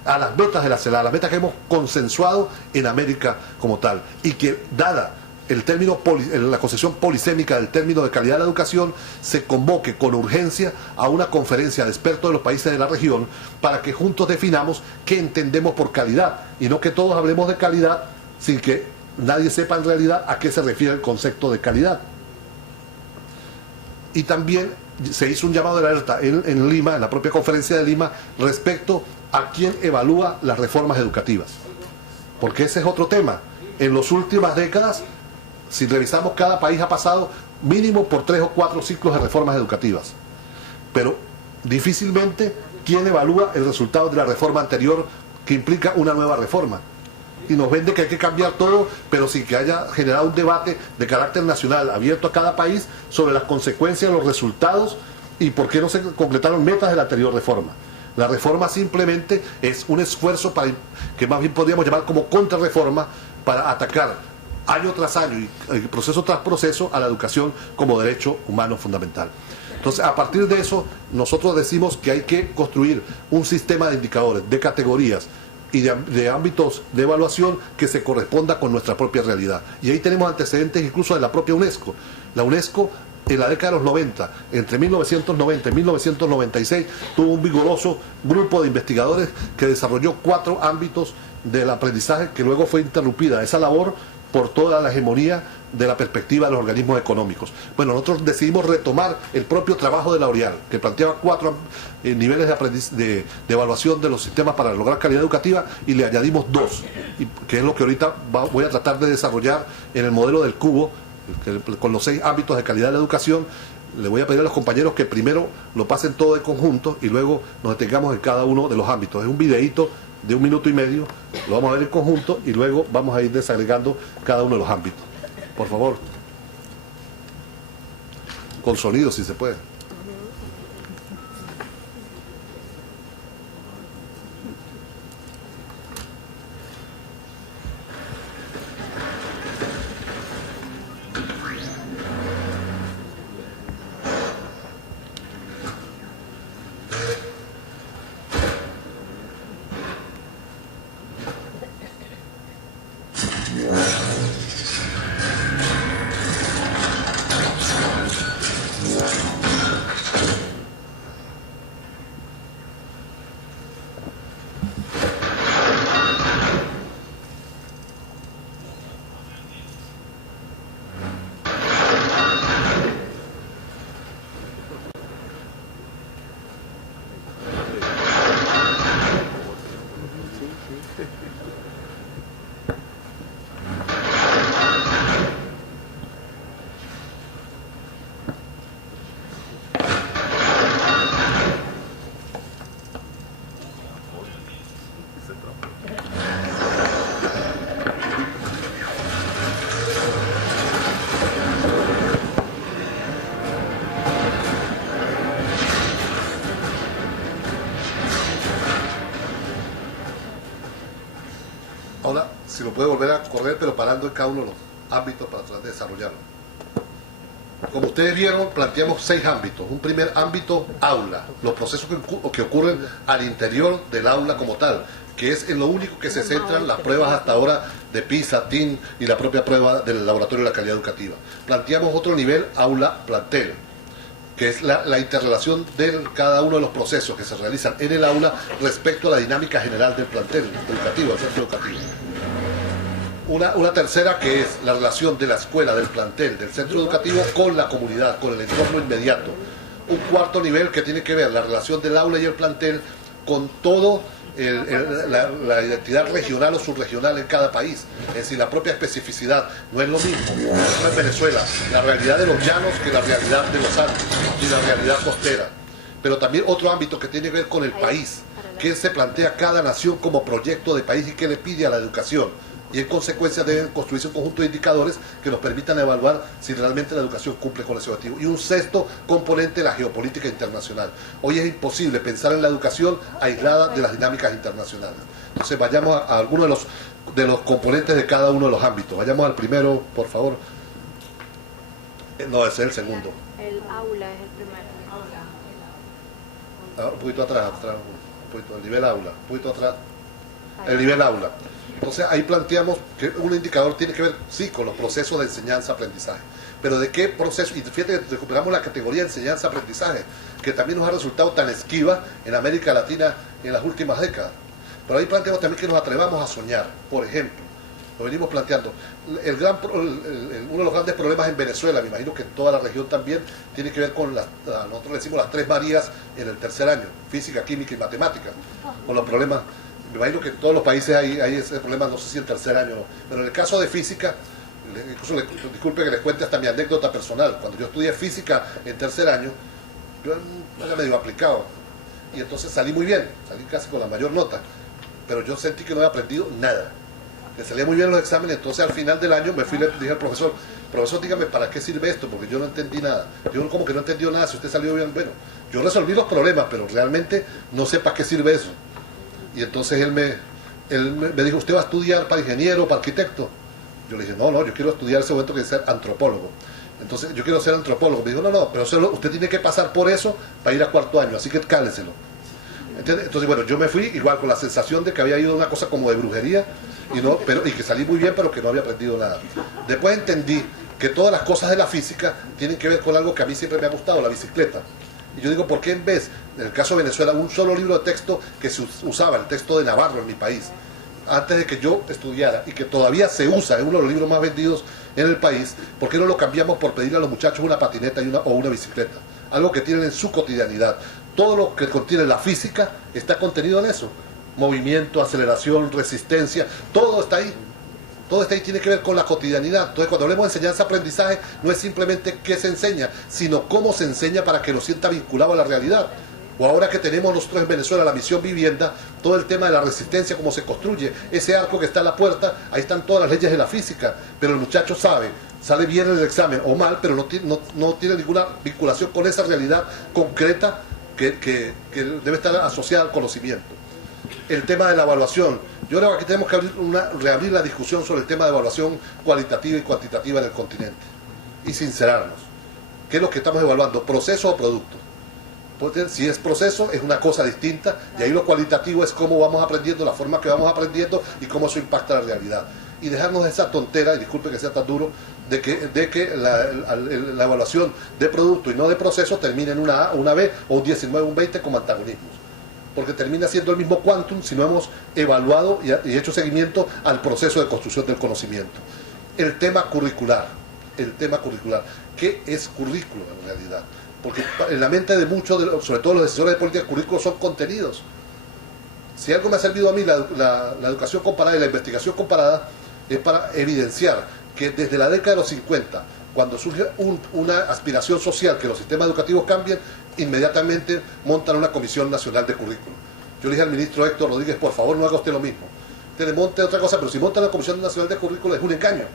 A las metas de la CELAC, a las metas que hemos consensuado en América como tal, y que dada el término la concepción polisémica del término de calidad de la educación, se convoque con urgencia a una conferencia de expertos de los países de la región para que juntos definamos qué entendemos por calidad, y no que todos hablemos de calidad sin que nadie sepa en realidad a qué se refiere el concepto de calidad. Y también se hizo un llamado de alerta en Lima, en la propia conferencia de Lima, respecto a quién evalúa las reformas educativas. Porque ese es otro tema. En las últimas décadas, si revisamos, cada país ha pasado mínimo por 3 o 4 ciclos de reformas educativas. Pero difícilmente quién evalúa el resultado de la reforma anterior que implica una nueva reforma. Y nos vende que hay que cambiar todo, pero sin que haya generado un debate de carácter nacional abierto a cada país sobre las consecuencias, los resultados y por qué no se completaron metas de la anterior reforma. La reforma simplemente es un esfuerzo que más bien podríamos llamar como contrarreforma, para atacar año tras año y proceso tras proceso a la educación como derecho humano fundamental. Entonces, a partir de eso, nosotros decimos que hay que construir un sistema de indicadores, de categorías y de ámbitos de evaluación que se corresponda con nuestra propia realidad. Y ahí tenemos antecedentes incluso de la propia UNESCO. La UNESCO, en la década de los 90, entre 1990 y 1996, tuvo un vigoroso grupo de investigadores que desarrolló 4 ámbitos del aprendizaje, que luego fue interrumpida esa labor por toda la hegemonía de la perspectiva de los organismos económicos. Bueno, nosotros decidimos retomar el propio trabajo de la L'Oréal, que planteaba 4 niveles de evaluación de los sistemas para lograr calidad educativa, y le añadimos 2, que es lo que ahorita voy a tratar de desarrollar en el modelo del cubo, con los 6 ámbitos de calidad de la educación. Le voy a pedir a los compañeros que primero lo pasen todo de conjunto y luego nos detengamos en cada uno de los ámbitos. Es un videíto de 1 minuto y medio, lo vamos a ver en conjunto y luego vamos a ir desagregando cada uno de los ámbitos. Por favor, con sonido si se puede. Ahora, si lo puede volver a correr, pero parando en cada uno de los ámbitos para tratar de desarrollarlo. Como ustedes vieron, planteamos 6 ámbitos. Un primer ámbito, aula, los procesos que ocurren al interior del aula como tal, que es en lo único que se centran las pruebas hasta ahora de PISA, TIN y la propia prueba del laboratorio de la calidad educativa. Planteamos otro nivel, aula-plantel, que es la interrelación de cada uno de los procesos que se realizan en el aula respecto a la dinámica general del plantel educativo, del centro educativo. Una tercera, que es la relación de la escuela, del plantel, del centro educativo con la comunidad, con el entorno inmediato. Un cuarto nivel que tiene que ver la relación del aula y el plantel con todo la identidad regional o subregional en cada país. Es decir, la propia especificidad. No es lo mismo, no es Venezuela, la realidad de los llanos que la realidad de los Andes y la realidad costera. Pero también otro ámbito que tiene que ver con el país, que se plantea cada nación como proyecto de país y que le pide a la educación. Y en consecuencia deben construirse un conjunto de indicadores que nos permitan evaluar si realmente la educación cumple con ese objetivo. Y un sexto componente, la geopolítica internacional. Hoy es imposible pensar en la educación aislada de las dinámicas internacionales. Entonces vayamos a algunos de los componentes de cada uno de los ámbitos. Vayamos al primero, por favor. No, ese es el segundo. El aula es el primero. Un poquito atrás, un poquito, el nivel aula, un poquito atrás. El nivel aula. Entonces ahí planteamos que un indicador tiene que ver, sí, con los procesos de enseñanza-aprendizaje. Pero ¿de qué proceso? Y fíjate que recuperamos la categoría de enseñanza-aprendizaje, que también nos ha resultado tan esquiva en América Latina en las últimas décadas. Pero ahí planteamos también que nos atrevamos a soñar. Por ejemplo, lo venimos planteando. Uno de los grandes problemas en Venezuela, me imagino que en toda la región también, tiene que ver con nosotros le decimos las 3 Marías en el tercer año: física, química y matemáticas. Con los problemas. Me imagino que en todos los países hay ese problema, no sé si en tercer año o no. Pero en el caso de física, incluso disculpe que les cuente hasta mi anécdota personal. Cuando yo estudié física en tercer año, yo era medio aplicado. Y entonces salí muy bien, salí casi con la mayor nota. Pero yo sentí que no había aprendido nada. Que salía muy bien en los exámenes, entonces al final del año me fui y le dije al profesor, dígame, ¿para qué sirve esto? Porque yo no entendí nada. Yo como que no entendí nada, si usted salió bien, bueno. Yo resolví los problemas, pero realmente no sé para qué sirve eso. Y entonces él me dijo, ¿usted va a estudiar para ingeniero, para arquitecto? Yo le dije, no, yo quiero estudiar ese momento que ser antropólogo. Entonces, yo quiero ser antropólogo. Me dijo, no, pero usted tiene que pasar por eso para ir a cuarto año, así que cáleselo. ¿Entiende? Entonces, bueno, yo me fui igual con la sensación de que había ido a una cosa como de brujería y que salí muy bien, pero que no había aprendido nada. Después entendí que todas las cosas de la física tienen que ver con algo que a mí siempre me ha gustado, la bicicleta. Y yo digo, ¿por qué en vez, en el caso de Venezuela, un solo libro de texto que se usaba, el texto de Navarro en mi país, antes de que yo estudiara, y que todavía se usa, es uno de los libros más vendidos en el país, ¿por qué no lo cambiamos por pedirle a los muchachos una patineta o una bicicleta? Algo que tienen en su cotidianidad. Todo lo que contiene la física está contenido en eso. Movimiento, aceleración, resistencia, todo está ahí. Todo esto tiene que ver con la cotidianidad. Entonces, cuando hablemos de enseñanza-aprendizaje, no es simplemente qué se enseña, sino cómo se enseña para que lo sienta vinculado a la realidad. O ahora que tenemos nosotros en Venezuela la misión vivienda, todo el tema de la resistencia, cómo se construye, ese arco que está en la puerta, ahí están todas las leyes de la física, pero el muchacho sale bien en el examen o mal, pero no tiene ninguna vinculación con esa realidad concreta que debe estar asociada al conocimiento. El tema de la evaluación. Yo creo que aquí tenemos que reabrir la discusión sobre el tema de evaluación cualitativa y cuantitativa en el continente y sincerarnos. ¿Qué es lo que estamos evaluando? ¿Proceso o producto? Si es proceso, es una cosa distinta, y ahí lo cualitativo es cómo vamos aprendiendo, la forma que vamos aprendiendo y cómo eso impacta la realidad. Y dejarnos de esa tontera, y disculpe que sea tan duro, de que la evaluación de producto y no de proceso termine en una A, una B o un 19 o un 20 como antagonismos. Porque termina siendo el mismo quantum si no hemos evaluado y hecho seguimiento al proceso de construcción del conocimiento. El tema curricular. ¿Qué es currículo en realidad? Porque en la mente de muchos, sobre todo los decisores de política, currículos son contenidos. Si algo me ha servido a mí la educación comparada y la investigación comparada, es para evidenciar que desde la década de los 50, cuando surge una aspiración social que los sistemas educativos cambien, inmediatamente montan una Comisión Nacional de Currículo. Yo le dije al ministro Héctor Rodríguez, por favor no haga usted lo mismo. Usted monte otra cosa, pero si monta la Comisión Nacional de Currículo es un engaño.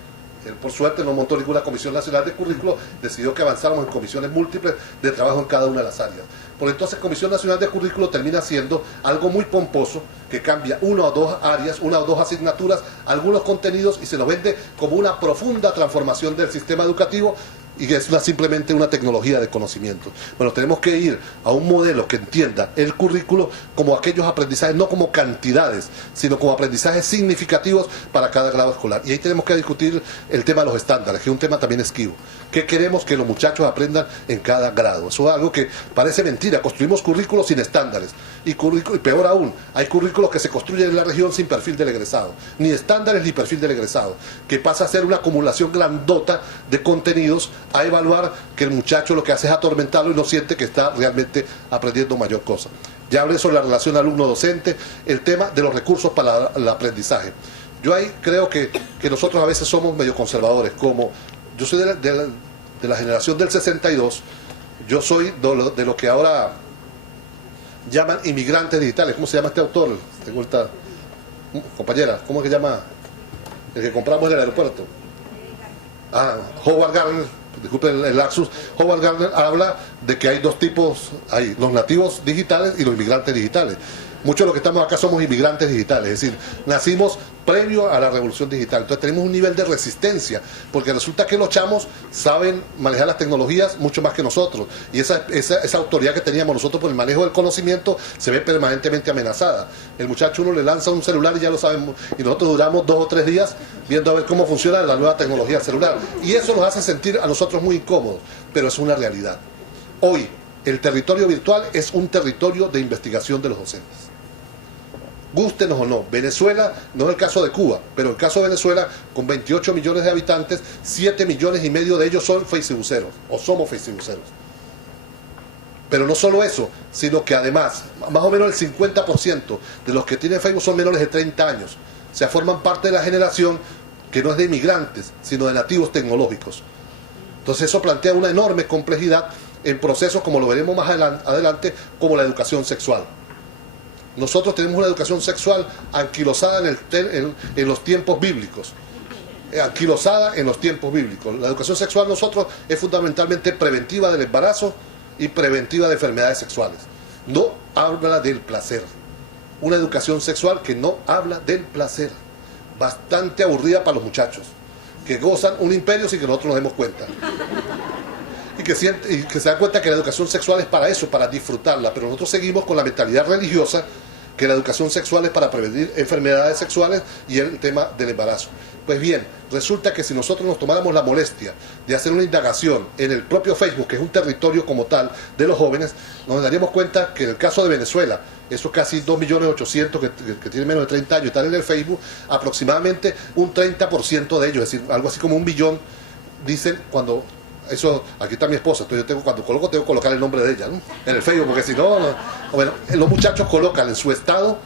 Él por suerte no montó ninguna Comisión Nacional de Currículo, decidió que avanzáramos en comisiones múltiples de trabajo en cada una de las áreas. Por entonces Comisión Nacional de Currículo termina siendo algo muy pomposo, que cambia una o dos áreas, una o dos asignaturas, algunos contenidos, y se nos vende como una profunda transformación del sistema educativo, y que es simplemente una tecnología de conocimiento. Bueno, tenemos que ir a un modelo que entienda el currículo como aquellos aprendizajes, no como cantidades, sino como aprendizajes significativos para cada grado escolar. Y ahí tenemos que discutir el tema de los estándares, que es un tema también esquivo. ¿Qué queremos que los muchachos aprendan en cada grado? Eso es algo que parece mentira. Construimos currículos sin estándares. Y peor aún, hay currículos que se construyen en la región sin perfil del egresado. Ni estándares ni perfil del egresado. Que pasa a ser una acumulación grandota de contenidos a evaluar que el muchacho lo que hace es atormentarlo y no siente que está realmente aprendiendo mayor cosa. Ya hablé sobre la relación alumno-docente, el tema de los recursos para el aprendizaje. Yo ahí creo que nosotros a veces somos medio conservadores, como yo soy de la generación del 62, yo soy de lo que ahora llaman inmigrantes digitales. ¿Cómo se llama este autor? Tengo esta compañera, ¿cómo es que llama? El que compramos en el aeropuerto. Howard Gardner, disculpen el lapsus. Howard Gardner habla de que hay dos tipos, hay los nativos digitales y los inmigrantes digitales. Muchos de los que estamos acá somos inmigrantes digitales, es decir, nacimos previo a la revolución digital. Entonces tenemos un nivel de resistencia, porque resulta que los chamos saben manejar las tecnologías mucho más que nosotros. Y esa autoridad que teníamos nosotros por el manejo del conocimiento se ve permanentemente amenazada. El muchacho, uno le lanza un celular y ya lo sabemos, y nosotros duramos 2 o 3 días viendo a ver cómo funciona la nueva tecnología celular. Y eso nos hace sentir a nosotros muy incómodos, pero es una realidad. Hoy, el territorio virtual es un territorio de investigación de los docentes. Gústenos o no, Venezuela, no es el caso de Cuba, pero el caso de Venezuela, con 28 millones de habitantes, 7 millones y medio de ellos son facebookeros, o somos facebookeros. Pero no solo eso, sino que además, más o menos el 50% de los que tienen Facebook son menores de 30 años. O sea, forman parte de la generación que no es de inmigrantes, sino de nativos tecnológicos. Entonces eso plantea una enorme complejidad en procesos, como lo veremos más adelante, como la educación sexual. Nosotros tenemos una educación sexual anquilosada en los tiempos bíblicos. Anquilosada en los tiempos bíblicos. La educación sexual nosotros es fundamentalmente preventiva del embarazo y preventiva de enfermedades sexuales. No habla del placer. Una educación sexual que no habla del placer. Bastante aburrida para los muchachos, que gozan un imperio sin que nosotros nos demos cuenta. Y que se dan cuenta que la educación sexual es para eso, para disfrutarla, pero nosotros seguimos con la mentalidad religiosa que la educación sexual es para prevenir enfermedades sexuales y el tema del embarazo. Pues bien, resulta que si nosotros nos tomáramos la molestia de hacer una indagación en el propio Facebook, que es un territorio como tal de los jóvenes, nos daríamos cuenta que en el caso de Venezuela, esos casi 2.800.000 que tienen menos de 30 años y están en el Facebook, aproximadamente un 30% de ellos, es decir, algo así como 1 billón, dicen cuando... Eso, aquí está mi esposa, entonces cuando coloco tengo que colocar el nombre de ella, ¿no? En el Facebook, porque si no, bueno, los muchachos colocan en su estado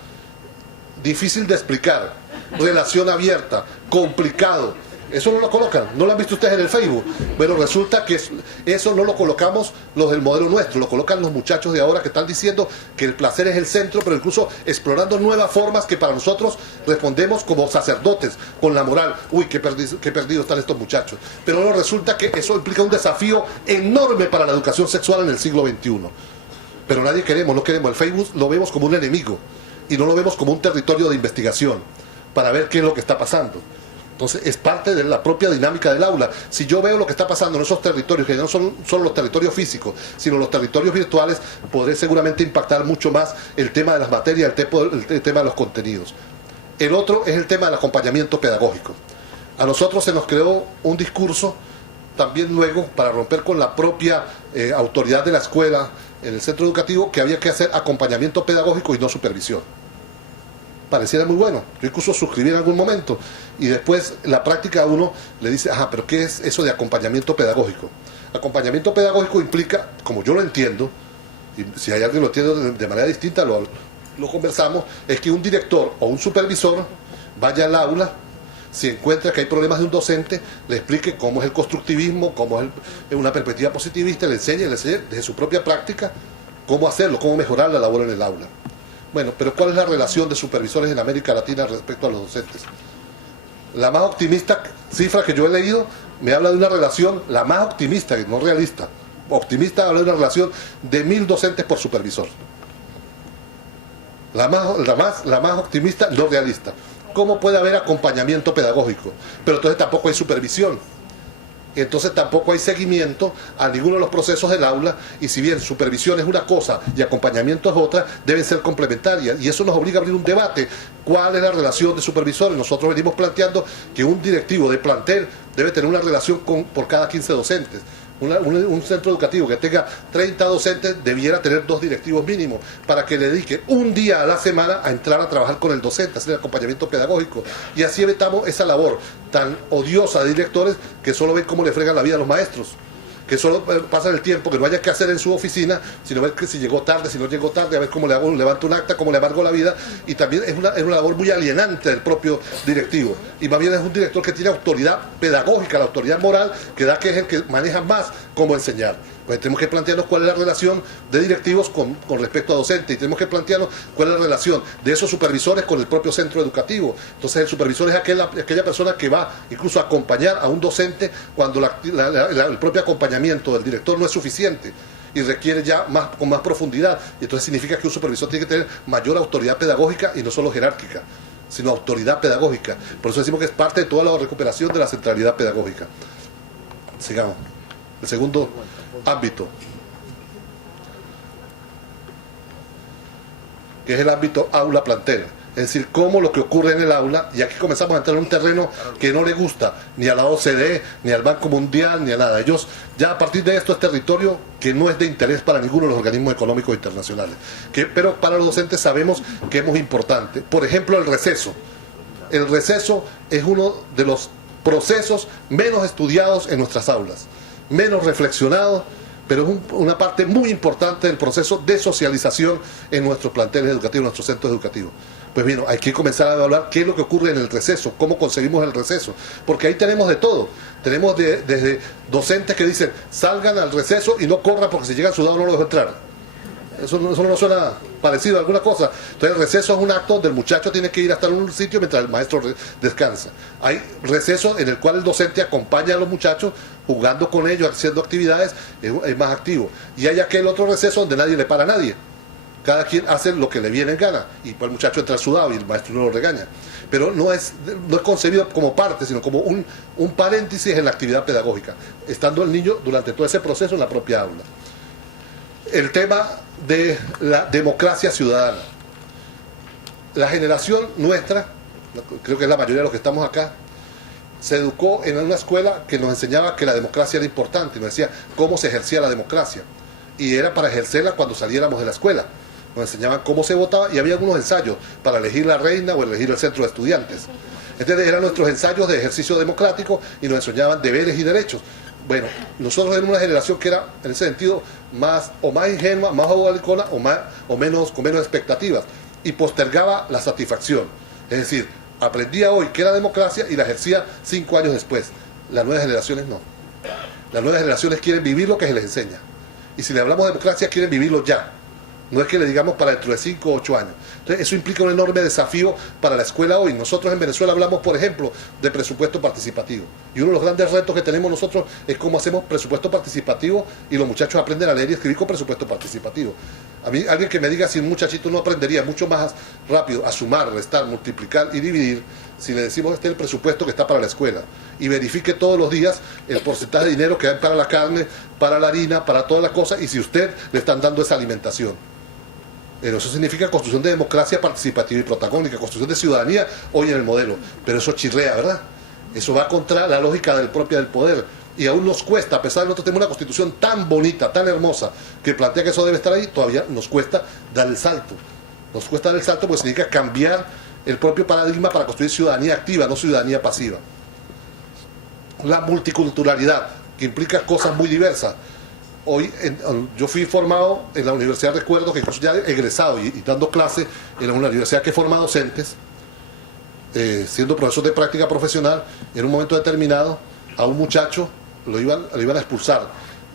difícil de explicar, relación abierta, complicado. Eso no lo colocan, no lo han visto ustedes en el Facebook. Bueno, resulta que eso no lo colocamos los del modelo nuestro, lo colocan los muchachos de ahora que están diciendo que el placer es el centro, pero incluso explorando nuevas formas que para nosotros respondemos como sacerdotes, con la moral. Uy, qué perdidos están estos muchachos. Pero no, resulta que eso implica un desafío enorme para la educación sexual en el siglo XXI. Pero no queremos. El Facebook lo vemos como un enemigo y no lo vemos como un territorio de investigación para ver qué es lo que está pasando. Entonces es parte de la propia dinámica del aula. Si yo veo lo que está pasando en esos territorios, que no son solo los territorios físicos, sino los territorios virtuales, podré seguramente impactar mucho más el tema de las materias, el tema de los contenidos. El otro es el tema del acompañamiento pedagógico. A nosotros se nos creó un discurso también luego para romper con la propia autoridad de la escuela en el centro educativo, que había que hacer acompañamiento pedagógico y no supervisión. Pareciera muy bueno, yo incluso suscribí en algún momento, y después la práctica uno le dice, pero ¿qué es eso de acompañamiento pedagógico? Acompañamiento pedagógico implica, como yo lo entiendo, y si hay alguien lo entiende de manera distinta, lo conversamos, es que un director o un supervisor vaya al aula, si encuentra que hay problemas de un docente, le explique cómo es el constructivismo, cómo es una perspectiva positivista, le enseñe desde su propia práctica cómo hacerlo, cómo mejorar la labor en el aula. Bueno, pero ¿cuál es la relación de supervisores en América Latina respecto a los docentes? La más optimista cifra que yo he leído me habla de una relación, la más optimista, no realista, optimista habla de una relación de 1.000 docentes por supervisor. La más optimista, no realista. ¿Cómo puede haber acompañamiento pedagógico? Pero entonces tampoco hay supervisión. Entonces tampoco hay seguimiento a ninguno de los procesos del aula, y si bien supervisión es una cosa y acompañamiento es otra, deben ser complementarias, y eso nos obliga a abrir un debate. ¿Cuál es la relación de supervisores? Nosotros venimos planteando que un directivo de plantel debe tener una relación por cada 15 docentes. Un centro educativo que tenga 30 docentes debiera tener 2 directivos mínimos para que le dedique un día a la semana a entrar a trabajar con el docente, hacer el acompañamiento pedagógico. Y así evitamos esa labor tan odiosa de directores que solo ven cómo le fregan la vida a los maestros, que solo pasan el tiempo, que no haya que hacer en su oficina, sino ver que si llegó tarde, si no llegó tarde, a ver cómo levanto un acta, cómo le amargo la vida, y también es una labor muy alienante del propio directivo. Y más bien es un director que tiene autoridad pedagógica, la autoridad moral, que es el que maneja más cómo enseñar. Pues tenemos que plantearnos cuál es la relación de directivos con respecto a docentes, y tenemos que plantearnos cuál es la relación de esos supervisores con el propio centro educativo. Entonces el supervisor es aquella persona que va incluso a acompañar a un docente cuando el propio acompañamiento del director no es suficiente y requiere ya con más profundidad. Y entonces significa que un supervisor tiene que tener mayor autoridad pedagógica y no solo jerárquica, sino autoridad pedagógica. Por eso decimos que es parte de toda la recuperación de la centralidad pedagógica. Sigamos. El segundo ámbito, que es el ámbito aula-plantel, es decir, cómo lo que ocurre en el aula, y aquí comenzamos a entrar en un terreno que no le gusta ni a la OCDE, ni al Banco Mundial, ni a nada. Ellos, ya a partir de esto, es territorio que no es de interés para ninguno de los organismos económicos internacionales, pero para los docentes sabemos que es muy importante. Por ejemplo, el receso. El receso es uno de los procesos menos estudiados en nuestras aulas, menos reflexionado, pero es una parte muy importante del proceso de socialización en nuestros planteles educativos, en nuestros centros educativos. Pues bien, hay que comenzar a evaluar qué es lo que ocurre en el receso, cómo conseguimos el receso, porque ahí tenemos de todo. Tenemos desde docentes que dicen, salgan al receso y no corran porque si llegan sudados no los dejo entrar. Eso no suena parecido a alguna cosa. Entonces el receso es un acto donde el muchacho tiene que ir a estar en un sitio mientras el maestro descansa. Hay recesos en el cual el docente acompaña a los muchachos jugando con ellos, haciendo actividades, es más activo. Y hay aquel otro receso donde nadie le para a nadie. Cada quien hace lo que le viene en gana, y pues el muchacho entra sudado y el maestro no lo regaña. Pero no es concebido como parte, sino como un paréntesis en la actividad pedagógica, estando el niño durante todo ese proceso en la propia aula. El tema de la democracia ciudadana. La generación nuestra, creo que es la mayoría de los que estamos acá, se educó en una escuela que nos enseñaba que la democracia era importante, nos decía cómo se ejercía la democracia, y era para ejercerla cuando saliéramos de la escuela. Nos enseñaban cómo se votaba y había algunos ensayos para elegir la reina o elegir el centro de estudiantes. Entonces eran nuestros ensayos de ejercicio democrático y nos enseñaban deberes y derechos. Bueno, nosotros éramos una generación que era, en ese sentido, más ingenua, más ovalicona con menos expectativas, y postergaba la satisfacción. Es decir, aprendía hoy qué era democracia y la ejercía 5 años después. Las nuevas generaciones no. Las nuevas generaciones quieren vivir lo que se les enseña. Y si le hablamos de democracia, quieren vivirlo ya. No es que le digamos para dentro de 5 o 8 años. Entonces, eso implica un enorme desafío para la escuela hoy. Nosotros en Venezuela hablamos, por ejemplo, de presupuesto participativo. Y uno de los grandes retos que tenemos nosotros es cómo hacemos presupuesto participativo y los muchachos aprenden a leer y escribir con presupuesto participativo. A mí, alguien que me diga si un muchachito no aprendería mucho más rápido a sumar, restar, multiplicar y dividir, si le decimos este es el presupuesto que está para la escuela, y verifique todos los días el porcentaje de dinero que hay para la carne, para la harina, para todas las cosas, y si usted le están dando esa alimentación. Pero eso significa construcción de democracia participativa y protagónica, construcción de ciudadanía hoy en el modelo. Pero eso chirrea, ¿verdad? Eso va contra la lógica propia del poder. Y aún nos cuesta, a pesar de que nosotros tenemos una constitución tan bonita, tan hermosa, que plantea que eso debe estar ahí, todavía nos cuesta dar el salto. Nos cuesta dar el salto porque significa cambiar el propio paradigma para construir ciudadanía activa, no ciudadanía pasiva. La multiculturalidad, que implica cosas muy diversas. Hoy yo fui formado en la Universidad, recuerdo que incluso ya egresado y dando clase en la universidad que forma docentes, siendo profesor de práctica profesional, en un momento determinado a un muchacho lo iban a expulsar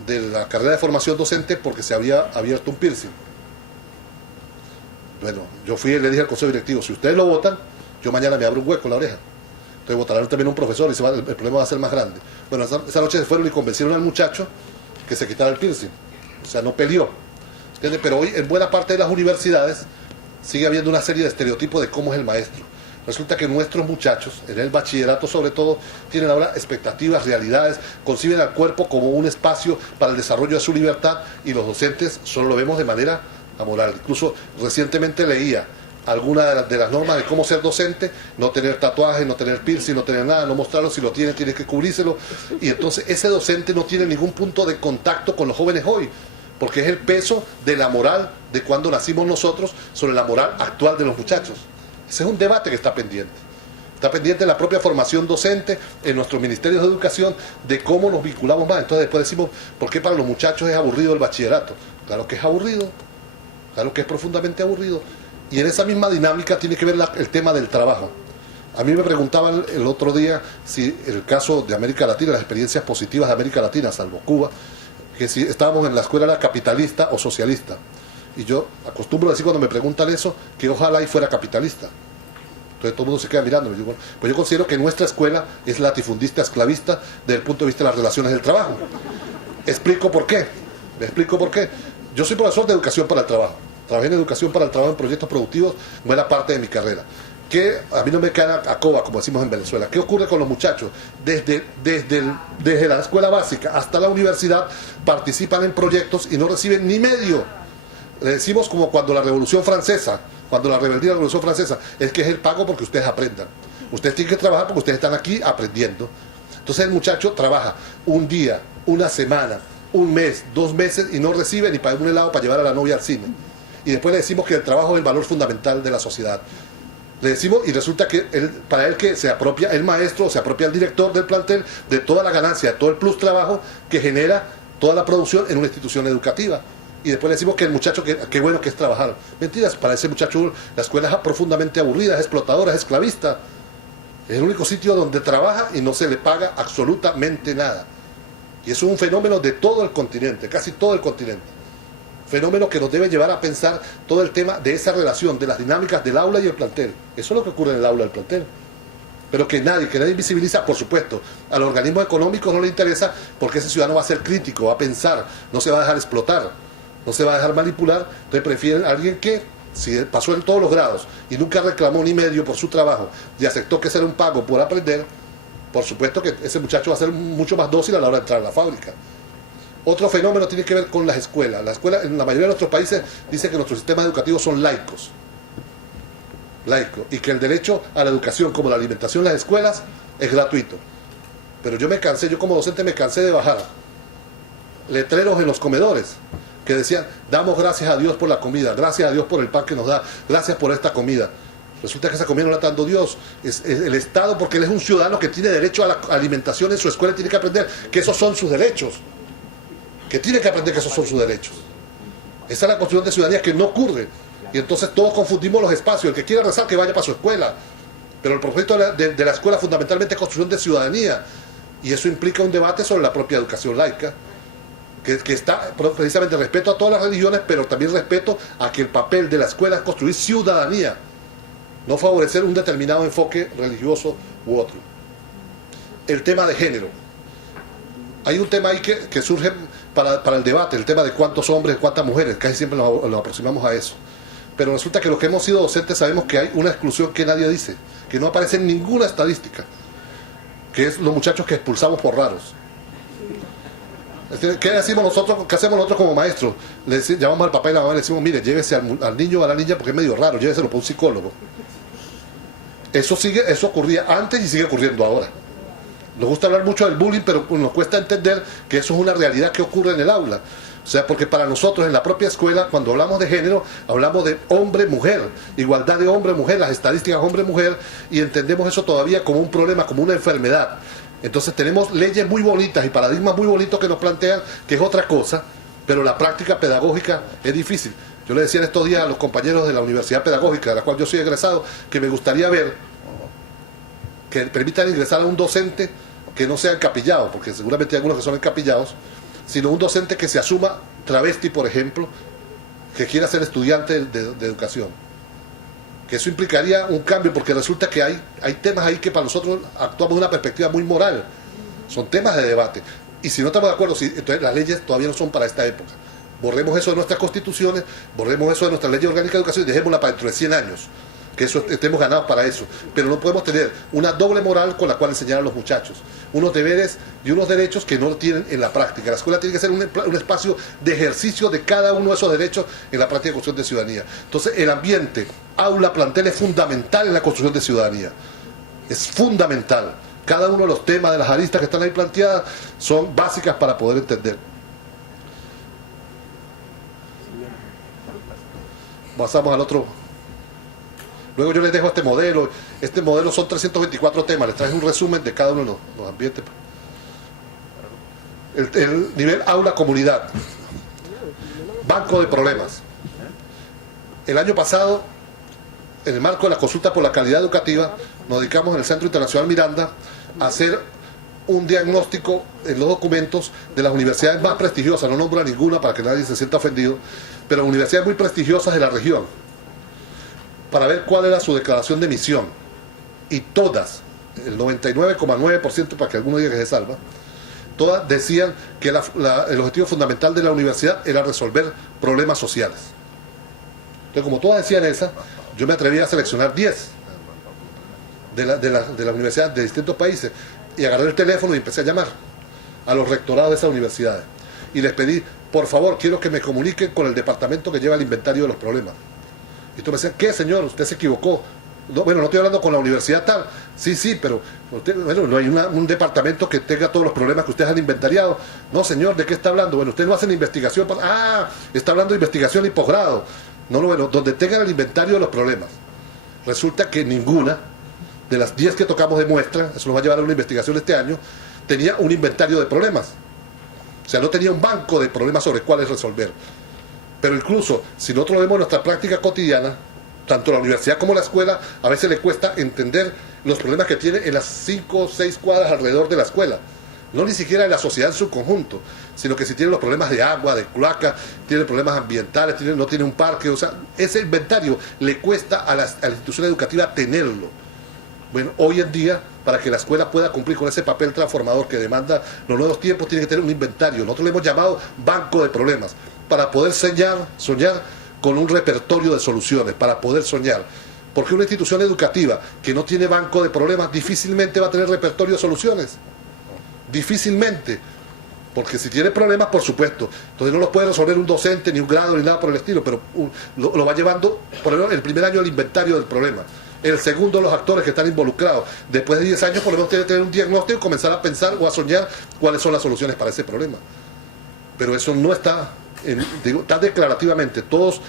de la carrera de formación docente porque se había abierto un piercing. Bueno, yo fui y le dije al consejo directivo, si ustedes lo votan, yo mañana me abro un hueco en la oreja. Entonces votarán también un profesor y el problema va a ser más grande. Bueno, esa noche se fueron y convencieron al muchacho que se quitara el piercing. O sea, no peleó. ¿Entiendes? Pero hoy en buena parte de las universidades sigue habiendo una serie de estereotipos de cómo es el maestro. Resulta que nuestros muchachos, en el bachillerato sobre todo, tienen ahora expectativas, realidades, conciben al cuerpo como un espacio para el desarrollo de su libertad y los docentes solo lo vemos de manera amoral. Incluso recientemente leía alguna de las normas de cómo ser docente: no tener tatuajes, no tener piercing, no tener nada, no mostrarlo, si lo tiene tiene que cubrírselo, y entonces ese docente no tiene ningún punto de contacto con los jóvenes hoy, porque es el peso de la moral de cuando nacimos nosotros sobre la moral actual de los muchachos. Ese es un debate que está pendiente. Está pendiente la propia formación docente en nuestros ministerios de educación, de cómo nos vinculamos más. Entonces después decimos, ¿por qué para los muchachos es aburrido el bachillerato? Claro que es aburrido, claro que es profundamente aburrido. Y en esa misma dinámica tiene que ver el tema del trabajo. A mí me preguntaban el otro día si el caso de América Latina, las experiencias positivas de América Latina, salvo Cuba, que si estábamos en la escuela era capitalista o socialista. Y yo acostumbro a decir cuando me preguntan eso, que ojalá y fuera capitalista. Entonces todo el mundo se queda mirando. Yo, bueno, pues yo considero que nuestra escuela es latifundista, esclavista, desde el punto de vista de las relaciones del trabajo. Explico por qué. Me explico por qué. Yo soy profesor de educación para el trabajo. Trabajé en educación para el trabajo en proyectos productivos, no era parte de mi carrera. Que a mí no me queda a coba, como decimos en Venezuela. ¿Qué ocurre con los muchachos? Desde la escuela básica hasta la universidad participan en proyectos y no reciben ni medio. Le decimos como cuando la Revolución Francesa, cuando la rebeldía de la Revolución Francesa, es que es el pago porque ustedes aprendan. Ustedes tienen que trabajar porque ustedes están aquí aprendiendo. Entonces el muchacho trabaja un día, una semana, un mes, 2 meses y no recibe ni para un helado para llevar a la novia al cine. Y después le decimos que el trabajo es el valor fundamental de la sociedad. Le decimos, y resulta que para él que se apropia el maestro, o se apropia el director del plantel de toda la ganancia, de todo el plus trabajo que genera toda la producción en una institución educativa. Y después le decimos que el muchacho, qué bueno que es trabajar. Mentiras, para ese muchacho la escuela es profundamente aburrida, es explotadora, es esclavista. Es el único sitio donde trabaja y no se le paga absolutamente nada. Y eso es un fenómeno de todo el continente, casi todo el continente. Fenómeno que nos debe llevar a pensar todo el tema de esa relación, de las dinámicas del aula y el plantel. Eso es lo que ocurre en el aula y el plantel. Pero que nadie visibiliza, por supuesto. A los organismos económicos no le interesa porque ese ciudadano va a ser crítico, va a pensar, no se va a dejar explotar, no se va a dejar manipular. Entonces prefieren a alguien que, si pasó en todos los grados y nunca reclamó ni medio por su trabajo y aceptó que ese era un pago por aprender, por supuesto que ese muchacho va a ser mucho más dócil a la hora de entrar a la fábrica. Otro fenómeno tiene que ver con las escuelas. La escuela, en la mayoría de nuestros países, dice que nuestros sistemas educativos son laicos. Y que el derecho a la educación, como la alimentación en las escuelas, es gratuito. Pero yo como docente me cansé de bajar letreros en los comedores que decían: damos gracias a Dios por la comida, gracias a Dios por el pan que nos da, gracias por esta comida. Resulta que esa comida no la está dando Dios, es el Estado, porque él es un ciudadano que tiene derecho a la alimentación en su escuela y tiene que aprender que esos son sus derechos. Que tiene que aprender que esos son sus derechos. Esa es la construcción de ciudadanía que no ocurre. Y entonces todos confundimos los espacios. El que quiera rezar, que vaya para su escuela. Pero el propósito de la escuela fundamentalmente es construcción de ciudadanía. Y eso implica un debate sobre la propia educación laica, que está precisamente respeto a todas las religiones, pero también respeto a que el papel de la escuela es construir ciudadanía, no favorecer un determinado enfoque religioso u otro. El tema de género. Hay un tema ahí que surge para el debate, el tema de cuántos hombres, cuántas mujeres, casi siempre nos aproximamos a eso. Pero resulta que los que hemos sido docentes sabemos que hay una exclusión que nadie dice, que no aparece en ninguna estadística, que es los muchachos que expulsamos por raros. ¿Qué hacemos nosotros? ¿Qué hacemos nosotros como maestros? Llamamos al papá y la mamá y le decimos: mire, llévese al niño o a la niña porque es medio raro, lléveselo para un psicólogo. Eso ocurría antes y sigue ocurriendo ahora. Nos gusta hablar mucho del bullying, pero nos cuesta entender que eso es una realidad que ocurre en el aula. O sea, porque para nosotros en la propia escuela, cuando hablamos de género, hablamos de hombre-mujer, igualdad de hombre-mujer, las estadísticas hombre-mujer, y entendemos eso todavía como un problema, como una enfermedad. Entonces tenemos leyes muy bonitas y paradigmas muy bonitos que nos plantean que es otra cosa, pero la práctica pedagógica es difícil. Yo le decía en estos días a los compañeros de la Universidad Pedagógica, de la cual yo soy egresado, que me gustaría ver que permitan ingresar a un docente que no sea encapillado, porque seguramente hay algunos que son encapillados, sino un docente que se asuma travesti, por ejemplo, que quiera ser estudiante de educación. Que eso implicaría un cambio, porque resulta que hay temas ahí que para nosotros actuamos de una perspectiva muy moral. Son temas de debate. Y si no estamos de acuerdo, entonces las leyes todavía no son para esta época. Borremos eso de nuestras constituciones, borremos eso de nuestra ley orgánica de educación y dejémosla para dentro de 100 años. que eso estemos ganados para eso, pero no podemos tener una doble moral con la cual enseñar a los muchachos, unos deberes y unos derechos que no tienen en la práctica. La escuela tiene que ser un espacio de ejercicio de cada uno de esos derechos en la práctica de construcción de ciudadanía. Entonces, el ambiente, aula, plantel es fundamental en la construcción de ciudadanía, es fundamental. Cada uno de los temas de las aristas que están ahí planteadas son básicas para poder entender. Pasamos al otro. Luego yo les dejo este modelo. Este modelo son 324 temas. Les traje un resumen de cada uno de los ambientes. El nivel aula-comunidad. Banco de problemas. El año pasado, en el marco de la consulta por la calidad educativa, nos dedicamos en el Centro Internacional Miranda a hacer un diagnóstico en los documentos de las universidades más prestigiosas. No nombro a ninguna para que nadie se sienta ofendido, pero universidades muy prestigiosas de la región, para ver cuál era su declaración de misión. Y todas, el 99,9%, para que alguno diga que se salva, todas decían que el objetivo fundamental de la universidad era resolver problemas sociales. Entonces, como todas decían esa, yo me atreví a seleccionar 10 de la universidad de distintos países, y agarré el teléfono y empecé a llamar a los rectorados de esas universidades. Y les pedí, por favor, quiero que me comuniquen con el departamento que lleva el inventario de los problemas. Y tú me decías, ¿qué, señor? Usted se equivocó. No, bueno, no estoy hablando con la universidad tal. Sí, pero no hay un departamento que tenga todos los problemas que ustedes han inventariado. No, señor, ¿de qué está hablando? Bueno, ustedes no hacen investigación. Está hablando de investigación y posgrado. No, bueno, donde tengan el inventario de los problemas. Resulta que ninguna de las 10 que tocamos de muestra, eso nos va a llevar a una investigación este año, tenía un inventario de problemas. O sea, no tenía un banco de problemas sobre cuáles resolver. Pero incluso, si nosotros vemos nuestra práctica cotidiana, tanto la universidad como la escuela, a veces le cuesta entender los problemas que tiene en las 5 o 6 cuadras alrededor de la escuela. No ni siquiera en la sociedad en su conjunto, sino que si tiene los problemas de agua, de cloaca, tiene problemas ambientales, no tiene un parque. O sea, ese inventario le cuesta a la institución educativa tenerlo. Bueno, hoy en día, para que la escuela pueda cumplir con ese papel transformador que demanda los nuevos tiempos, tiene que tener un inventario. Nosotros le hemos llamado banco de problemas, para poder soñar con un repertorio de soluciones, para poder soñar. Porque una institución educativa que no tiene banco de problemas difícilmente va a tener repertorio de soluciones. Difícilmente. Porque si tiene problemas, por supuesto, entonces no los puede resolver un docente, ni un grado, ni nada por el estilo, pero lo va llevando, por ejemplo, el primer año el inventario del problema. El segundo, los actores que están involucrados. Después de 10 años, por lo menos tiene que tener un diagnóstico y comenzar a pensar o a soñar cuáles son las soluciones para ese problema. Pero eso no está, está declarativamente. Todos,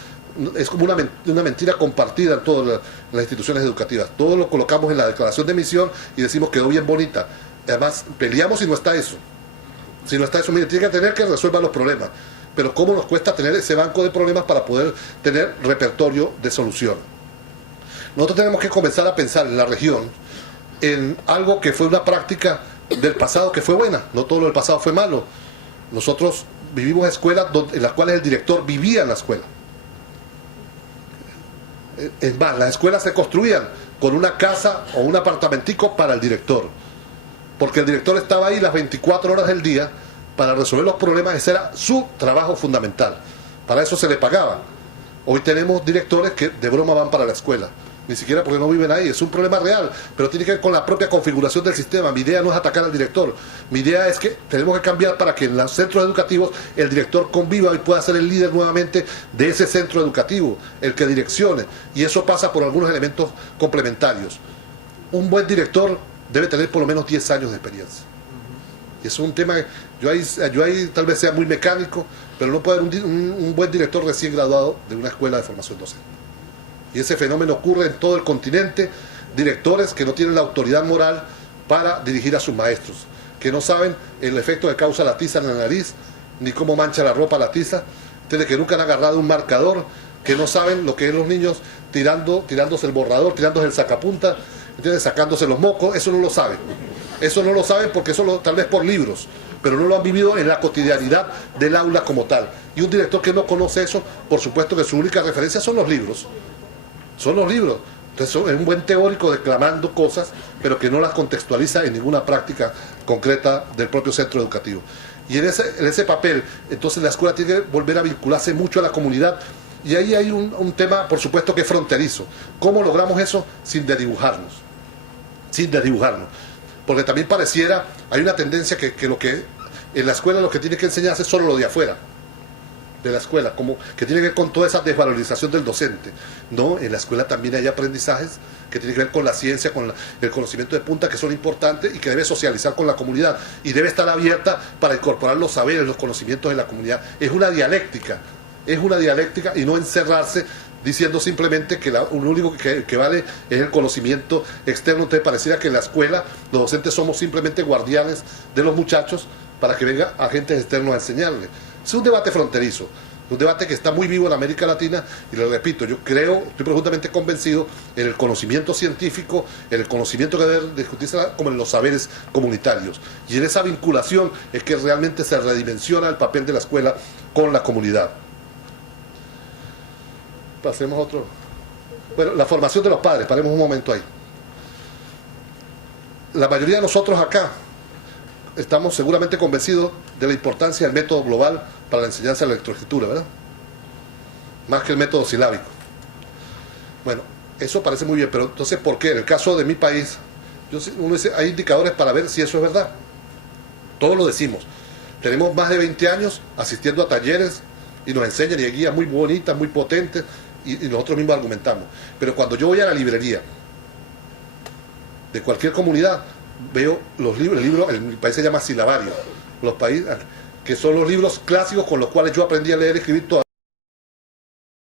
es como una mentira compartida en todas las instituciones educativas. Todos lo colocamos en la declaración de misión y decimos quedó bien bonita. Además, peleamos si no está eso. Si no está eso, mire, tiene que tener que resolver los problemas. Pero ¿cómo nos cuesta tener ese banco de problemas para poder tener repertorio de solución? Nosotros tenemos que comenzar a pensar en la región en algo que fue una práctica del pasado que fue buena. No todo lo del pasado fue malo. Nosotros vivimos escuelas en las cuales el director vivía en la escuela. Es más, las escuelas se construían con una casa o un apartamentico para el director. Porque el director estaba ahí las 24 horas del día para resolver los problemas. Ese era su trabajo fundamental. Para eso se le pagaba. Hoy tenemos directores que de broma van para la escuela. Ni siquiera porque no viven ahí, es un problema real, pero tiene que ver con la propia configuración del sistema. Mi idea no es atacar al director, mi idea es que tenemos que cambiar para que en los centros educativos el director conviva y pueda ser el líder nuevamente de ese centro educativo, el que direccione, y eso pasa por algunos elementos complementarios. Un buen director debe tener por lo menos 10 años de experiencia. Y es un tema, yo ahí tal vez sea muy mecánico, pero no puede haber un buen director recién graduado de una escuela de formación docente. Y ese fenómeno ocurre en todo el continente, directores que no tienen la autoridad moral para dirigir a sus maestros, que no saben el efecto que causa la tiza en la nariz, ni cómo mancha la ropa la tiza, que nunca han agarrado un marcador, que no saben lo que es los niños tirándose el borrador, tirándose el sacapunta, sacándose los mocos. Eso no lo saben. Eso no lo saben porque eso tal vez por libros, pero no lo han vivido en la cotidianidad del aula como tal. Y un director que no conoce eso, por supuesto que su única referencia son los libros. Son los libros. Entonces es un buen teórico declamando cosas, pero que no las contextualiza en ninguna práctica concreta del propio centro educativo. Y en ese papel, entonces la escuela tiene que volver a vincularse mucho a la comunidad Y ahí hay un tema, por supuesto, que es fronterizo. ¿Cómo logramos eso sin desdibujarnos? Sin desdibujarnos. Porque también pareciera, hay una tendencia que lo que en la escuela lo que tiene que enseñarse es solo lo de afuera de la escuela, como que tiene que ver con toda esa desvalorización del docente. No, en la escuela también hay aprendizajes que tienen que ver con la ciencia, con el conocimiento de punta, que son importantes y que debe socializar con la comunidad y debe estar abierta para incorporar los saberes, los conocimientos de la comunidad. Es una dialéctica y no encerrarse diciendo simplemente que lo único que vale es el conocimiento externo. Entonces pareciera que en la escuela los docentes somos simplemente guardianes de los muchachos para que venga agentes externos a enseñarles. Es un debate fronterizo, un debate que está muy vivo en América Latina y lo repito, yo creo, estoy profundamente convencido en el conocimiento científico, en el conocimiento que debe discutirse como en los saberes comunitarios. Y en esa vinculación es que realmente se redimensiona el papel de la escuela con la comunidad. Pasemos a otro. Bueno, la formación de los padres, paremos un momento ahí. La mayoría de nosotros acá estamos seguramente convencidos de la importancia del método global para la enseñanza de la lectoescritura, ¿verdad? Más que el método silábico. Bueno, eso parece muy bien, pero entonces, ¿por qué? En el caso de mi país, uno dice, hay indicadores para ver si eso es verdad. Todos lo decimos. Tenemos más de 20 años asistiendo a talleres y nos enseñan y hay guías muy bonitas, muy potentes, y nosotros mismos argumentamos. Pero cuando yo voy a la librería de cualquier comunidad, veo los libros, en mi país se llama silabario, los países, que son los libros clásicos con los cuales yo aprendí a leer y escribir todavía.